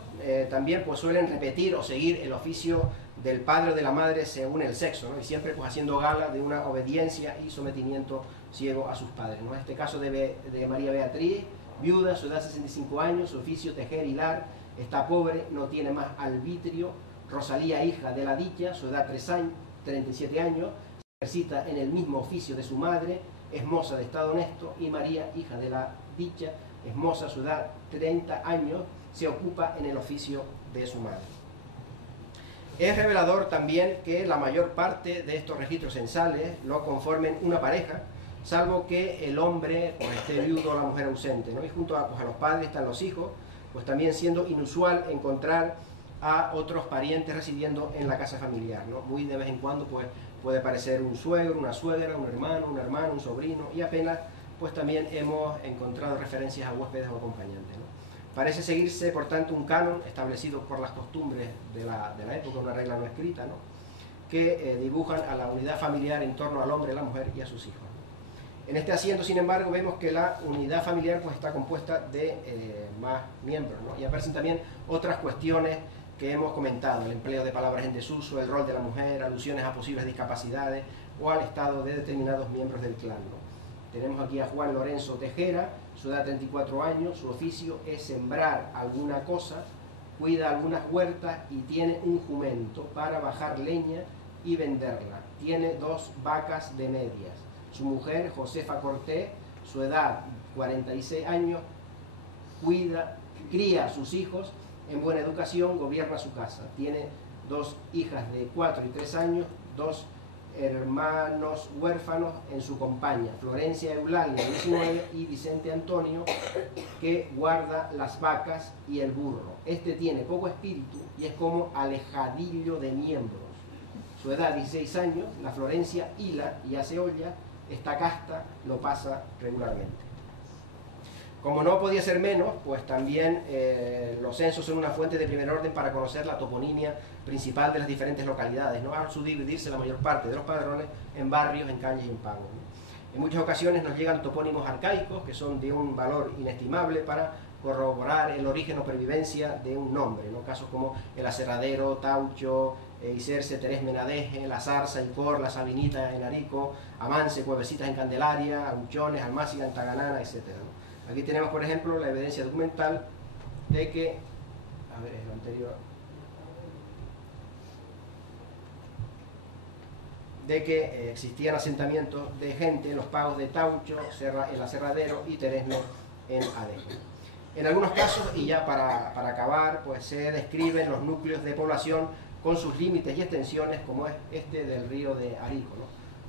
también pues suelen repetir o seguir el oficio del padre o de la madre según el sexo, ¿no? Y siempre pues haciendo gala de una obediencia y sometimiento ciego a sus padres, ¿no? En este caso de María Beatriz, viuda, su edad 65 años, su oficio tejer, hilar, está pobre, no tiene más arbitrio. Rosalía, hija de la dicha, su edad 37 años, se ejercita en el mismo oficio de su madre, es moza de estado honesto. Y María, hija de la dicha, es moza, su edad 30 años, se ocupa en el oficio de su madre. Es revelador también que la mayor parte de estos registros censales lo conformen una pareja, salvo que el hombre pues, esté viudo o la mujer ausente, ¿no? Y junto a los padres están los hijos, pues también siendo inusual encontrar a otros parientes residiendo en la casa familiar, ¿no? Muy de vez en cuando pues, puede aparecer un suegro, una suegra, un hermano, un sobrino, y apenas pues también hemos encontrado referencias a huéspedes o acompañantes, ¿no? Parece seguirse, por tanto, un canon establecido por las costumbres de la época, una regla no escrita, ¿no?, que dibujan a la unidad familiar en torno al hombre, la mujer y a sus hijos. En este asiento, sin embargo, vemos que la unidad familiar pues, está compuesta de más miembros, ¿no? Y aparecen también otras cuestiones que hemos comentado: el empleo de palabras en desuso, el rol de la mujer, alusiones a posibles discapacidades o al estado de determinados miembros del clan, ¿no? Tenemos aquí a Juan Lorenzo Tejera, su edad 34 años, su oficio es sembrar alguna cosa, cuida algunas huertas y tiene un jumento para bajar leña y venderla. Tiene 2 vacas de medias. Su mujer, Josefa Cortés, su edad 46 años, cría a sus hijos en buena educación, gobierna su casa. Tiene 2 hijas de 4 y 3 años, 2 hermanos huérfanos en su compañía, Florencia Eulalia, 19, y Vicente Antonio, que guarda las vacas y el burro. Este tiene poco espíritu y es como alejadillo de miembros. Su edad 16 años, la Florencia hila y hace olla, esta casta lo pasa regularmente. Como no podía ser menos, pues también los censos son una fuente de primer orden para conocer la toponimia principal de las diferentes localidades, ¿no? Al subdividirse la mayor parte de los padrones en barrios, en calles y en pagos, ¿no? En muchas ocasiones nos llegan topónimos arcaicos que son de un valor inestimable para corroborar el origen o pervivencia de un nombre, ¿no? Casos como el Aserradero, Taucho, Iserce, Terés Menadeje, La Zarza, Icor, La Sabinita en Arico, Amance, Cuevecitas en Candelaria, Aguchones, Almáciga en Taganana, etc., ¿no? Aquí tenemos, por ejemplo, la evidencia documental de que, a ver, es lo anterior, de que existían asentamientos de gente en los pagos de Taucho, el Aserradero y Teresme en Adeje. En algunos casos, y ya para acabar, pues se describen los núcleos de población con sus límites y extensiones, como es este del río de Arico, ¿no?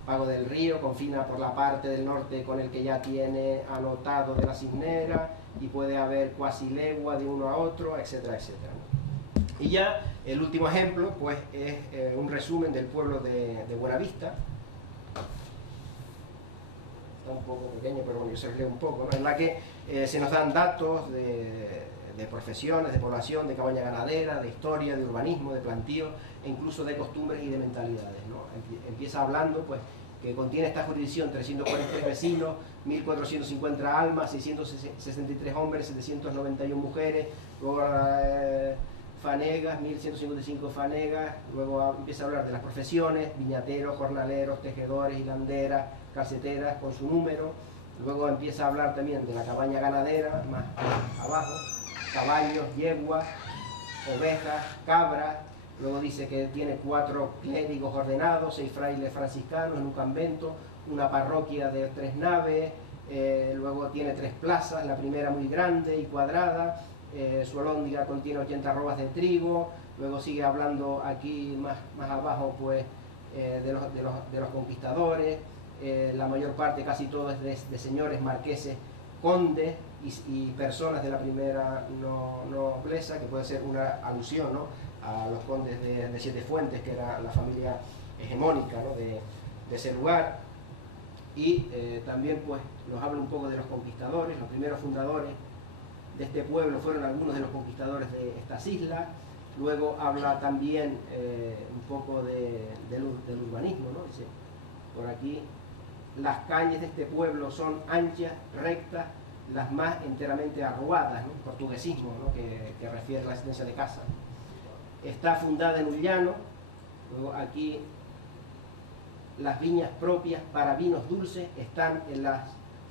Pago del Río confina por la parte del norte con el que ya tiene anotado de la Cisnera, y puede haber cuasi legua de uno a otro, etcétera, etcétera, ¿no? Y ya el último ejemplo pues es un resumen del pueblo de Buenavista. Está un poco pequeño, pero bueno, yo se los leo un poco, ¿no? En la que se nos dan datos de profesiones, de población, de cabaña ganadera, de historia, de urbanismo, de plantío, e incluso de costumbres y de mentalidades, ¿no? Empieza hablando pues que contiene esta jurisdicción 343 vecinos, 1450 almas, 663 hombres, 791 mujeres, luego fanegas, 1155 fanegas, luego empieza a hablar de las profesiones: viñateros, jornaleros, tejedores, hilanderas, calceteras, con su número. Luego empieza a hablar también de la cabaña ganadera, más abajo, caballos, yeguas, ovejas, cabras. Luego dice que tiene 4 clérigos ordenados, 6 frailes franciscanos en un convento, una parroquia de 3 naves, luego tiene 3 plazas, la primera muy grande y cuadrada, su alhóndiga contiene 80 arrobas de trigo. Luego sigue hablando aquí más abajo pues de los conquistadores, la mayor parte, casi todo es de señores, marqueses, condes y personas de la primera nobleza, que puede ser una alusión, ¿no?, a los condes de Siete Fuentes, que era la familia hegemónica, ¿no?, de ese lugar. Y también pues nos habla un poco de los conquistadores. Los primeros fundadores de este pueblo fueron algunos de los conquistadores de estas islas. Luego habla también un poco del urbanismo, ¿no? Dice por aquí: las calles de este pueblo son anchas, rectas, las más enteramente arrugadas, ¿no? Portuguesismo, ¿no?, que refiere a la existencia de casas. Está fundada en un llano. Luego aquí: las viñas propias para vinos dulces están en las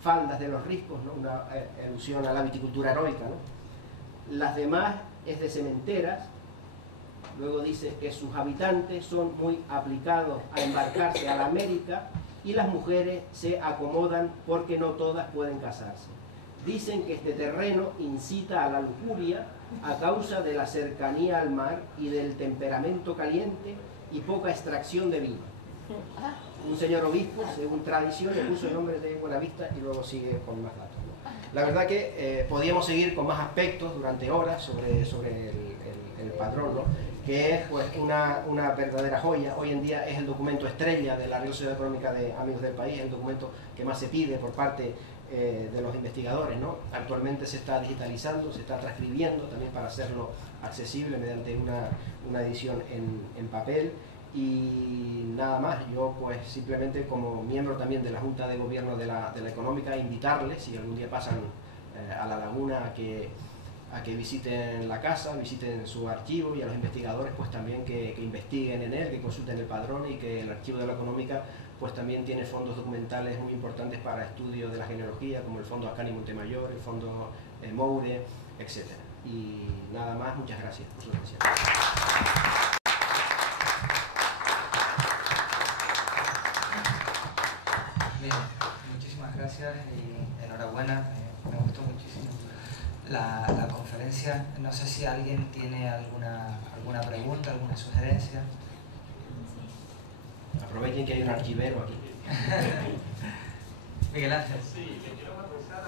faldas de los riscos, ¿no?, una alusión a la viticultura heroica, ¿no? Las demás es de sementeras. Luego dice que sus habitantes son muy aplicados a embarcarse a la América, y las mujeres se acomodan porque no todas pueden casarse. Dicen que este terreno incita a la lujuria a causa de la cercanía al mar y del temperamento caliente y poca extracción de vino. Un señor obispo, según tradición, le puso el nombre de Buenavista, y luego sigue con más datos, ¿no? La verdad que podíamos seguir con más aspectos durante horas sobre el padrón, ¿no?, que es pues una verdadera joya. Hoy en día es el documento estrella de la Real Sociedad Económica de Amigos del País, el documento que más se pide por parte de los investigadores, ¿no? Actualmente se está digitalizando, se está transcribiendo también para hacerlo accesible mediante una edición en papel, Y nada más, yo pues simplemente como miembro también de la Junta de Gobierno de la Económica, invitarles, si algún día pasan a La Laguna, a que visiten la casa, visiten su archivo, y a los investigadores pues también que investiguen en él, que consulten el padrón, y que el archivo de la Económica pues también tiene fondos documentales muy importantes para estudio de la genealogía, como el Fondo Ascani Montemayor, el Fondo Moure, etc. Y nada más, muchas gracias por su atención. Bien, muchísimas gracias y enhorabuena, me gustó muchísimo la conferencia. No sé si alguien tiene alguna pregunta, alguna sugerencia. Aprovechen que hay un archivero aquí. Miguel Ángel. Sí, le quiero matizar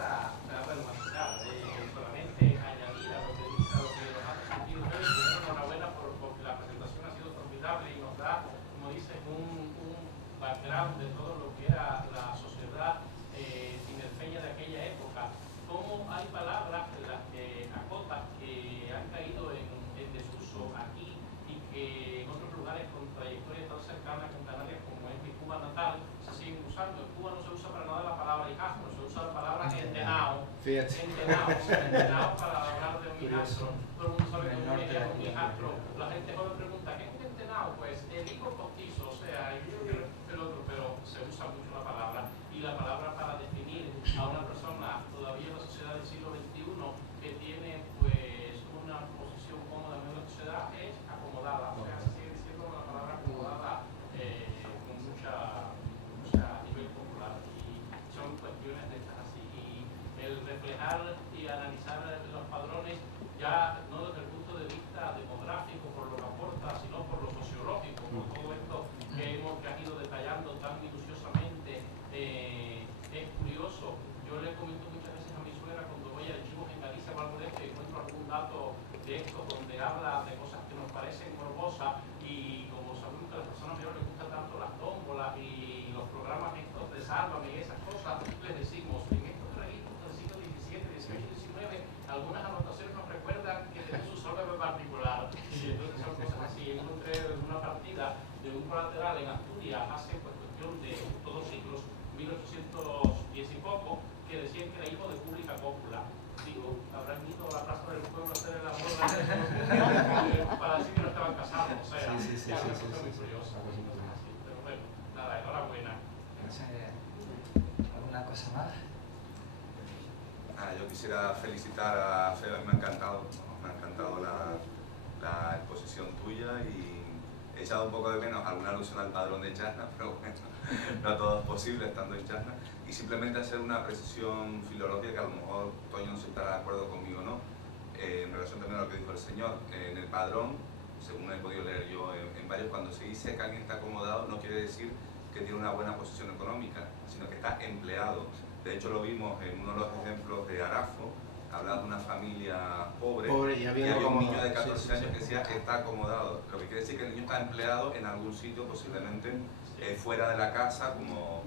solamente añadir a lo que nos ha transmitido hoy. Enhorabuena porque la presentación ha sido formidable y nos da, como dices, un background de todo lo que era la sociedad tinerfeña de aquella época. Cómo hay palabras en las que acotas que han caído en desuso aquí y que en otros lugares con trayectoria tan cercana con Canarias como es mi Cuba natal se siguen usando. En Cuba no se usa para nada la palabra hijastro, se usa la palabra entenao. Entenao para hablar de un hijastro. Todo el mundo sabe que un hijastro. La gente cuando pregunta, ¿qué es un entenao? Pues el hijo postizo, o sea, el otro, pero se usa mucho la palabra. Y la palabra para definir a una persona todavía en la sociedad del siglo XXI que tiene pues una posición cómoda en la sociedad es acomodada. O sea, se sigue diciendo la palabra acomodada con mucha nivel popular. Y son cuestiones de estas así. Y el reflejar y analizar los padrones ya no desde el punto de vista demográfico por lo que aporta, sino por lo sociológico, por todo esto que hemos ido detallando tan minuciosamente. Es curioso, yo le comento muchas veces a mi suegra cuando voy a archivos en Galicia o algo de esto y encuentro algún dato de esto donde habla de cosas que nos parecen morbosas, y como sabemos que a las personas mayores les gustan tanto las tómbolas y los programas estos de Sálvame y esas cosas, les decimos, en estos registros del siglo XVII, XVIII y XIX, algunas anotaciones nos recuerdan que tenemos un Sálvame particular, y entonces son cosas así. Encontré una partida de un colateral en Asturias hace pues, cuestión de todos siglos, 1810 y poco, que decían que era hijo de Pública Cópula. Digo, habrán ido a la plaza del pueblo a hacer el amor para decir que no estaban casados. O sea, es una cosa muy curiosa. Pero bueno, nada, enhorabuena. ¿Alguna cosa más? Yo quisiera felicitar a Feo, me ha encantado la exposición tuya, y he echado un poco de menos alguna alusión al padrón de Chasna, pero bueno, no todo es posible estando en Chasna, y simplemente hacer una precisión filológica que a lo mejor Toño no se estará de acuerdo conmigo, ¿no? En relación también a lo que dijo el señor, en el padrón, según he podido leer yo en varios, cuando se dice que alguien está acomodado no quiere decir que tiene una buena posición económica, sino que está empleado. De hecho lo vimos en uno de los ejemplos de Arafo, hablaba de una familia pobre y había un niño de 14 años que decía que está acomodado, lo que quiere decir que el niño está empleado en algún sitio, posiblemente fuera de la casa, como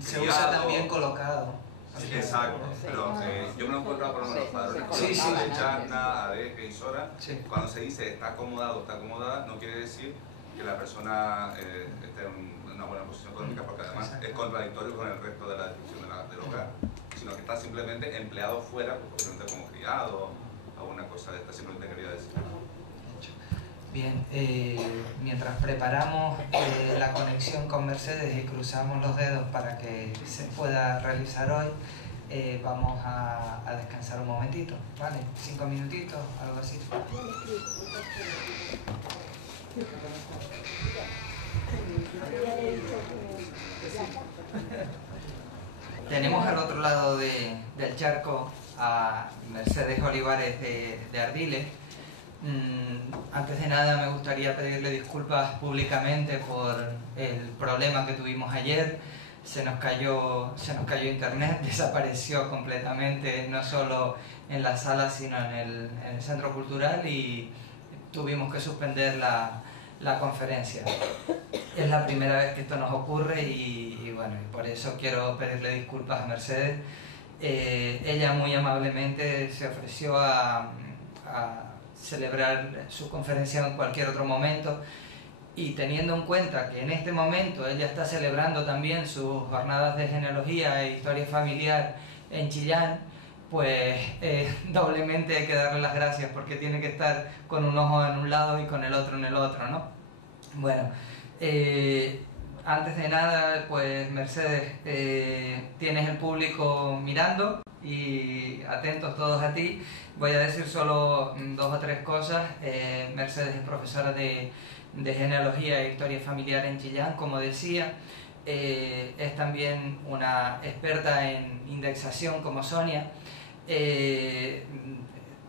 se usa también colocado. Sí, exacto, pero yo me lo encuentro por los padrones de Chasna, Adeje y Sora. Cuando se dice está acomodado o está acomodada, no quiere decir que la persona esté en una buena posición económica, porque además es contradictorio con el resto de la descripción del hogar, sino que está simplemente empleado fuera, pues, posiblemente como criado o una cosa de esta, simplemente quería decir. Bien, mientras preparamos la conexión con Mercedes y cruzamos los dedos para que se pueda realizar hoy, vamos a descansar un momentito, ¿vale? 5 minutitos, algo así. Tenemos al otro lado del charco a Mercedes Olivares de Ardiles. Antes de nada me gustaría pedirle disculpas públicamente por el problema que tuvimos ayer. Se nos cayó internet, desapareció completamente, no solo en la sala sino en el centro cultural, y tuvimos que suspender la conferencia. Es la primera vez que esto nos ocurre y bueno, y por eso quiero pedirle disculpas a Mercedes. Ella muy amablemente se ofreció a celebrar su conferencia en cualquier otro momento, y teniendo en cuenta que en este momento ella está celebrando también sus jornadas de genealogía e historia familiar en Chillán, pues doblemente hay que darle las gracias porque tiene que estar con un ojo en un lado y con el otro en el otro, ¿no? Bueno, antes de nada, pues Mercedes, tienes el público mirando y atentos todos a ti. Voy a decir solo 2 o 3 cosas. Mercedes es profesora de genealogía e historia familiar en Chillán, como decía. Es también una experta en indexación como Sonia.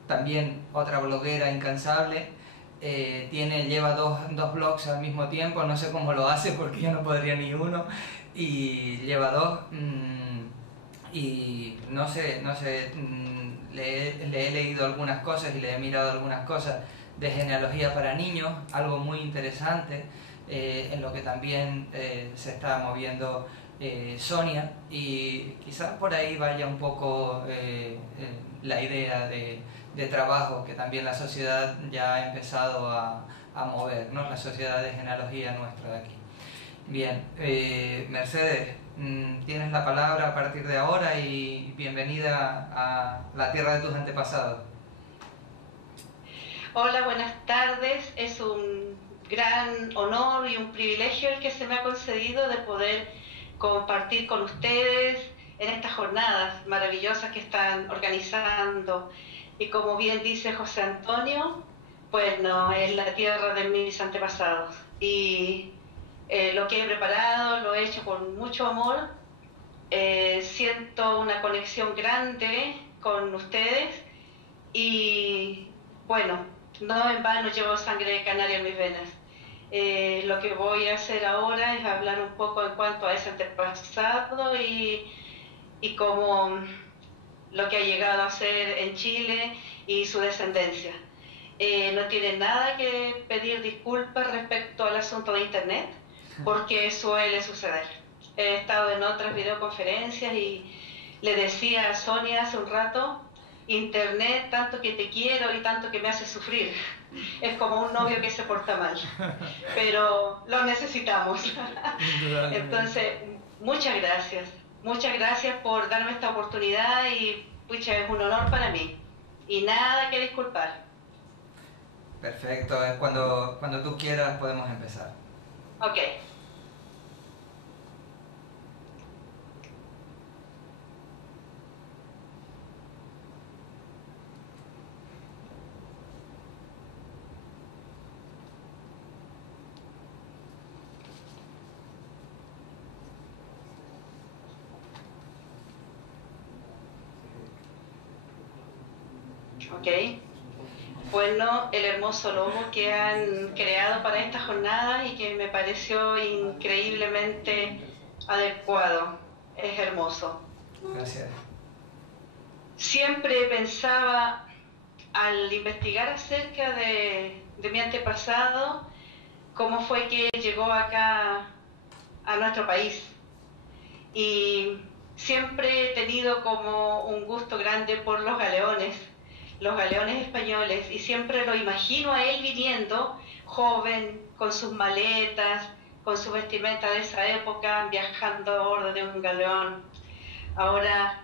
También otra bloguera incansable. Lleva dos blogs al mismo tiempo, no sé cómo lo hace porque yo no podría ni uno, y lleva 2, y no sé, le he leído algunas cosas y le he mirado algunas cosas de genealogía para niños, algo muy interesante, en lo que también se está moviendo Sonia, y quizás por ahí vaya un poco la idea de trabajo que también la sociedad ya ha empezado a mover, ¿no? La sociedad de genealogía nuestra de aquí. Bien, Mercedes, tienes la palabra a partir de ahora y bienvenida a la tierra de tus antepasados. Hola, buenas tardes. Es un gran honor y un privilegio el que se me ha concedido de poder compartir con ustedes en estas jornadas maravillosas que están organizando. Y como bien dice José Antonio, pues no, es la tierra de mis antepasados. Y lo que he preparado lo he hecho con mucho amor. Siento una conexión grande con ustedes y bueno, no en vano llevo sangre de canario en mis venas. Lo que voy a hacer ahora es hablar un poco en cuanto a ese antepasado y cómo lo que ha llegado a ser en Chile y su descendencia. No tiene nada que pedir disculpas respecto al asunto de Internet, porque suele suceder. He estado en otras videoconferencias y le decía a Sonia hace un rato, Internet tanto que te quiero y tanto que me hace sufrir. Es como un novio que se porta mal, pero lo necesitamos. Entonces, muchas gracias por darme esta oportunidad y pucha, es un honor para mí. Y nada que disculpar. Perfecto, es cuando tú quieras podemos empezar. Ok. Ok. Bueno, el hermoso logo que han creado para esta jornada y que me pareció increíblemente adecuado. Es hermoso. Gracias. Siempre pensaba, al investigar acerca de mi antepasado, cómo fue que llegó acá a nuestro país. Y siempre he tenido como un gusto grande por los galeones españoles, y siempre lo imagino a él viniendo, joven, con sus maletas, con su vestimenta de esa época, viajando a bordo de un galeón. Ahora,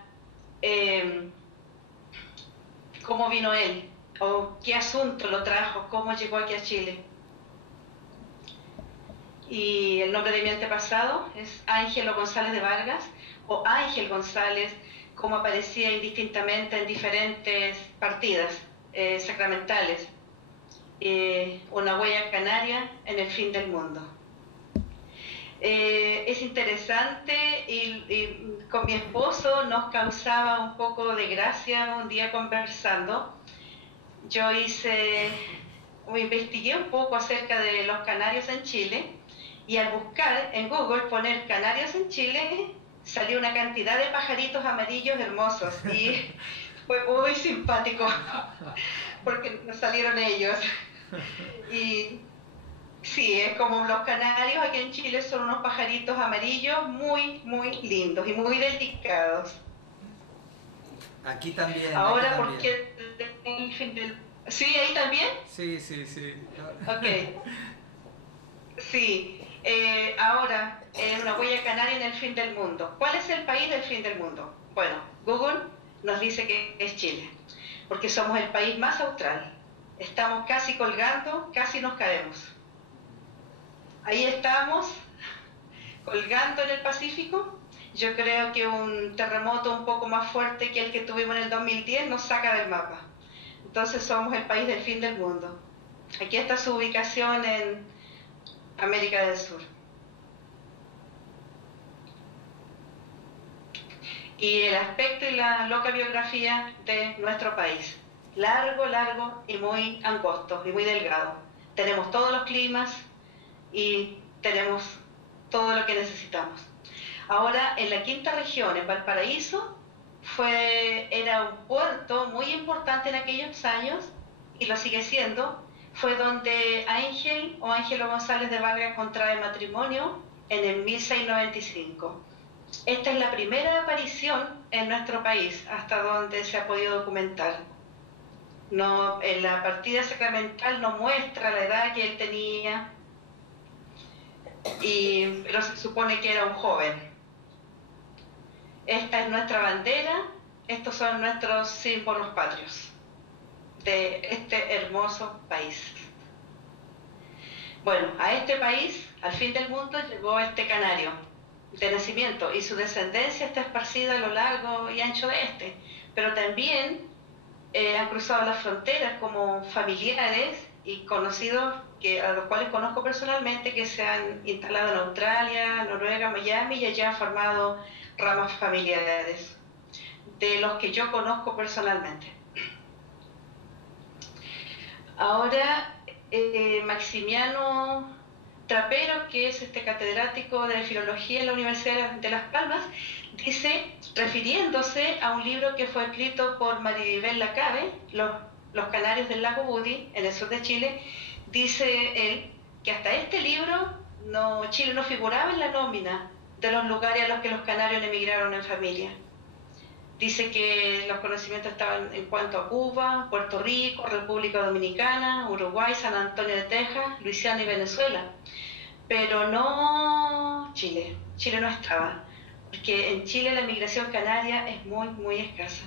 ¿cómo vino él? ¿O qué asunto lo trajo? ¿Cómo llegó aquí a Chile? Y el nombre de mi antepasado es Ángelo González de Vargas, o Ángel González, como aparecía indistintamente en diferentes partidas sacramentales. Una huella canaria en el fin del mundo. Es interesante y con mi esposo nos causaba un poco de gracia un día conversando. Yo investigué un poco acerca de los canarios en Chile, y al buscar en Google poner canarios en Chile salió una cantidad de pajaritos amarillos hermosos y fue muy simpático porque nos salieron ellos. Y sí, es como los canarios aquí en Chile son unos pajaritos amarillos muy, muy lindos y muy delicados. Aquí también. Ahora, aquí porque el fin del... ¿Sí, ahí también? Sí. Ok. Sí, ahora, una huella canaria en el fin del mundo. ¿Cuál es el país del fin del mundo? Bueno, Google nos dice que es Chile, porque somos el país más austral. Estamos casi colgando, casi nos caemos. Ahí estamos, colgando en el Pacífico. Yo creo que un terremoto un poco más fuerte que el que tuvimos en el 2010 nos saca del mapa. Entonces somos el país del fin del mundo. Aquí está su ubicación en América del Sur. Y el aspecto y la loca biografía de nuestro país. Largo, largo y muy angosto y muy delgado. Tenemos todos los climas y tenemos todo lo que necesitamos. Ahora, en la quinta región, en Valparaíso, era un puerto muy importante en aquellos años, y lo sigue siendo. Fue donde Ángelo González de Vargas contrae matrimonio en el 1695. Esta es la primera aparición en nuestro país, hasta donde se ha podido documentar. No, en la partida sacramental no muestra la edad que él tenía, pero se supone que era un joven. Esta es nuestra bandera, estos son nuestros símbolos patrios de este hermoso país. Bueno, a este país, al fin del mundo, llegó este canario de nacimiento, y su descendencia está esparcida a lo largo y ancho de este, pero también han cruzado las fronteras como familiares y conocidos, a los cuales conozco personalmente, que se han instalado en Australia, Noruega, Miami, y allá han formado ramas familiares, de los que yo conozco personalmente. Ahora, Maximiano Trapero, que es catedrático de Filología en la Universidad de Las Palmas, dice, refiriéndose a un libro que fue escrito por Maribel Lacabe, Los Canarios del Lago Budi, en el sur de Chile, dice él que hasta este libro Chile no figuraba en la nómina de los lugares a los que los canarios emigraron en familia. Dice que los conocimientos estaban en cuanto a Cuba, Puerto Rico, República Dominicana, Uruguay, San Antonio de Texas, Luisiana y Venezuela. Pero no Chile. Chile no estaba, porque en Chile la migración canaria es muy, muy escasa.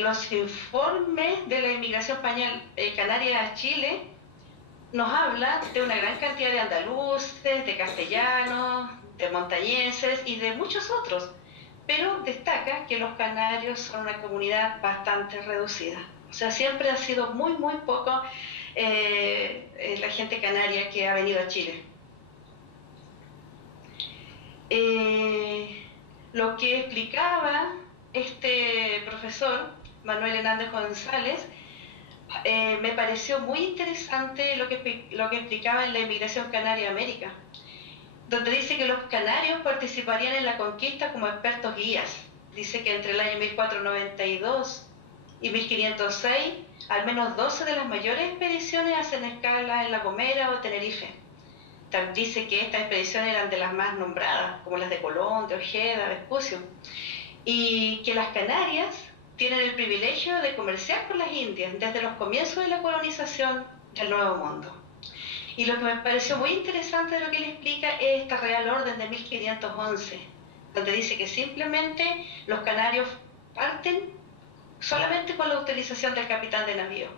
Los informes de la inmigración canaria a Chile nos hablan de una gran cantidad de andaluces, de castellanos, de montañeses y de muchos otros, pero destaca que los canarios son una comunidad bastante reducida. O sea, siempre ha sido muy, muy poco la gente canaria que ha venido a Chile. Lo que explicaba este profesor, Manuel Hernández González, me pareció muy interesante lo que explicaba en la inmigración canaria a América, donde dice que los canarios participarían en la conquista como expertos guías. Dice que entre el año 1492 y 1506, al menos 12 de las mayores expediciones hacen escala en La Gomera o Tenerife. También dice que estas expediciones eran de las más nombradas, como las de Colón, de Ojeda, Vespucio, y que las Canarias tienen el privilegio de comerciar con las Indias desde los comienzos de la colonización del Nuevo Mundo. Y lo que me pareció muy interesante de lo que él explica es esta Real Orden de 1511, donde dice que simplemente los canarios parten solamente con la autorización del capitán de navío.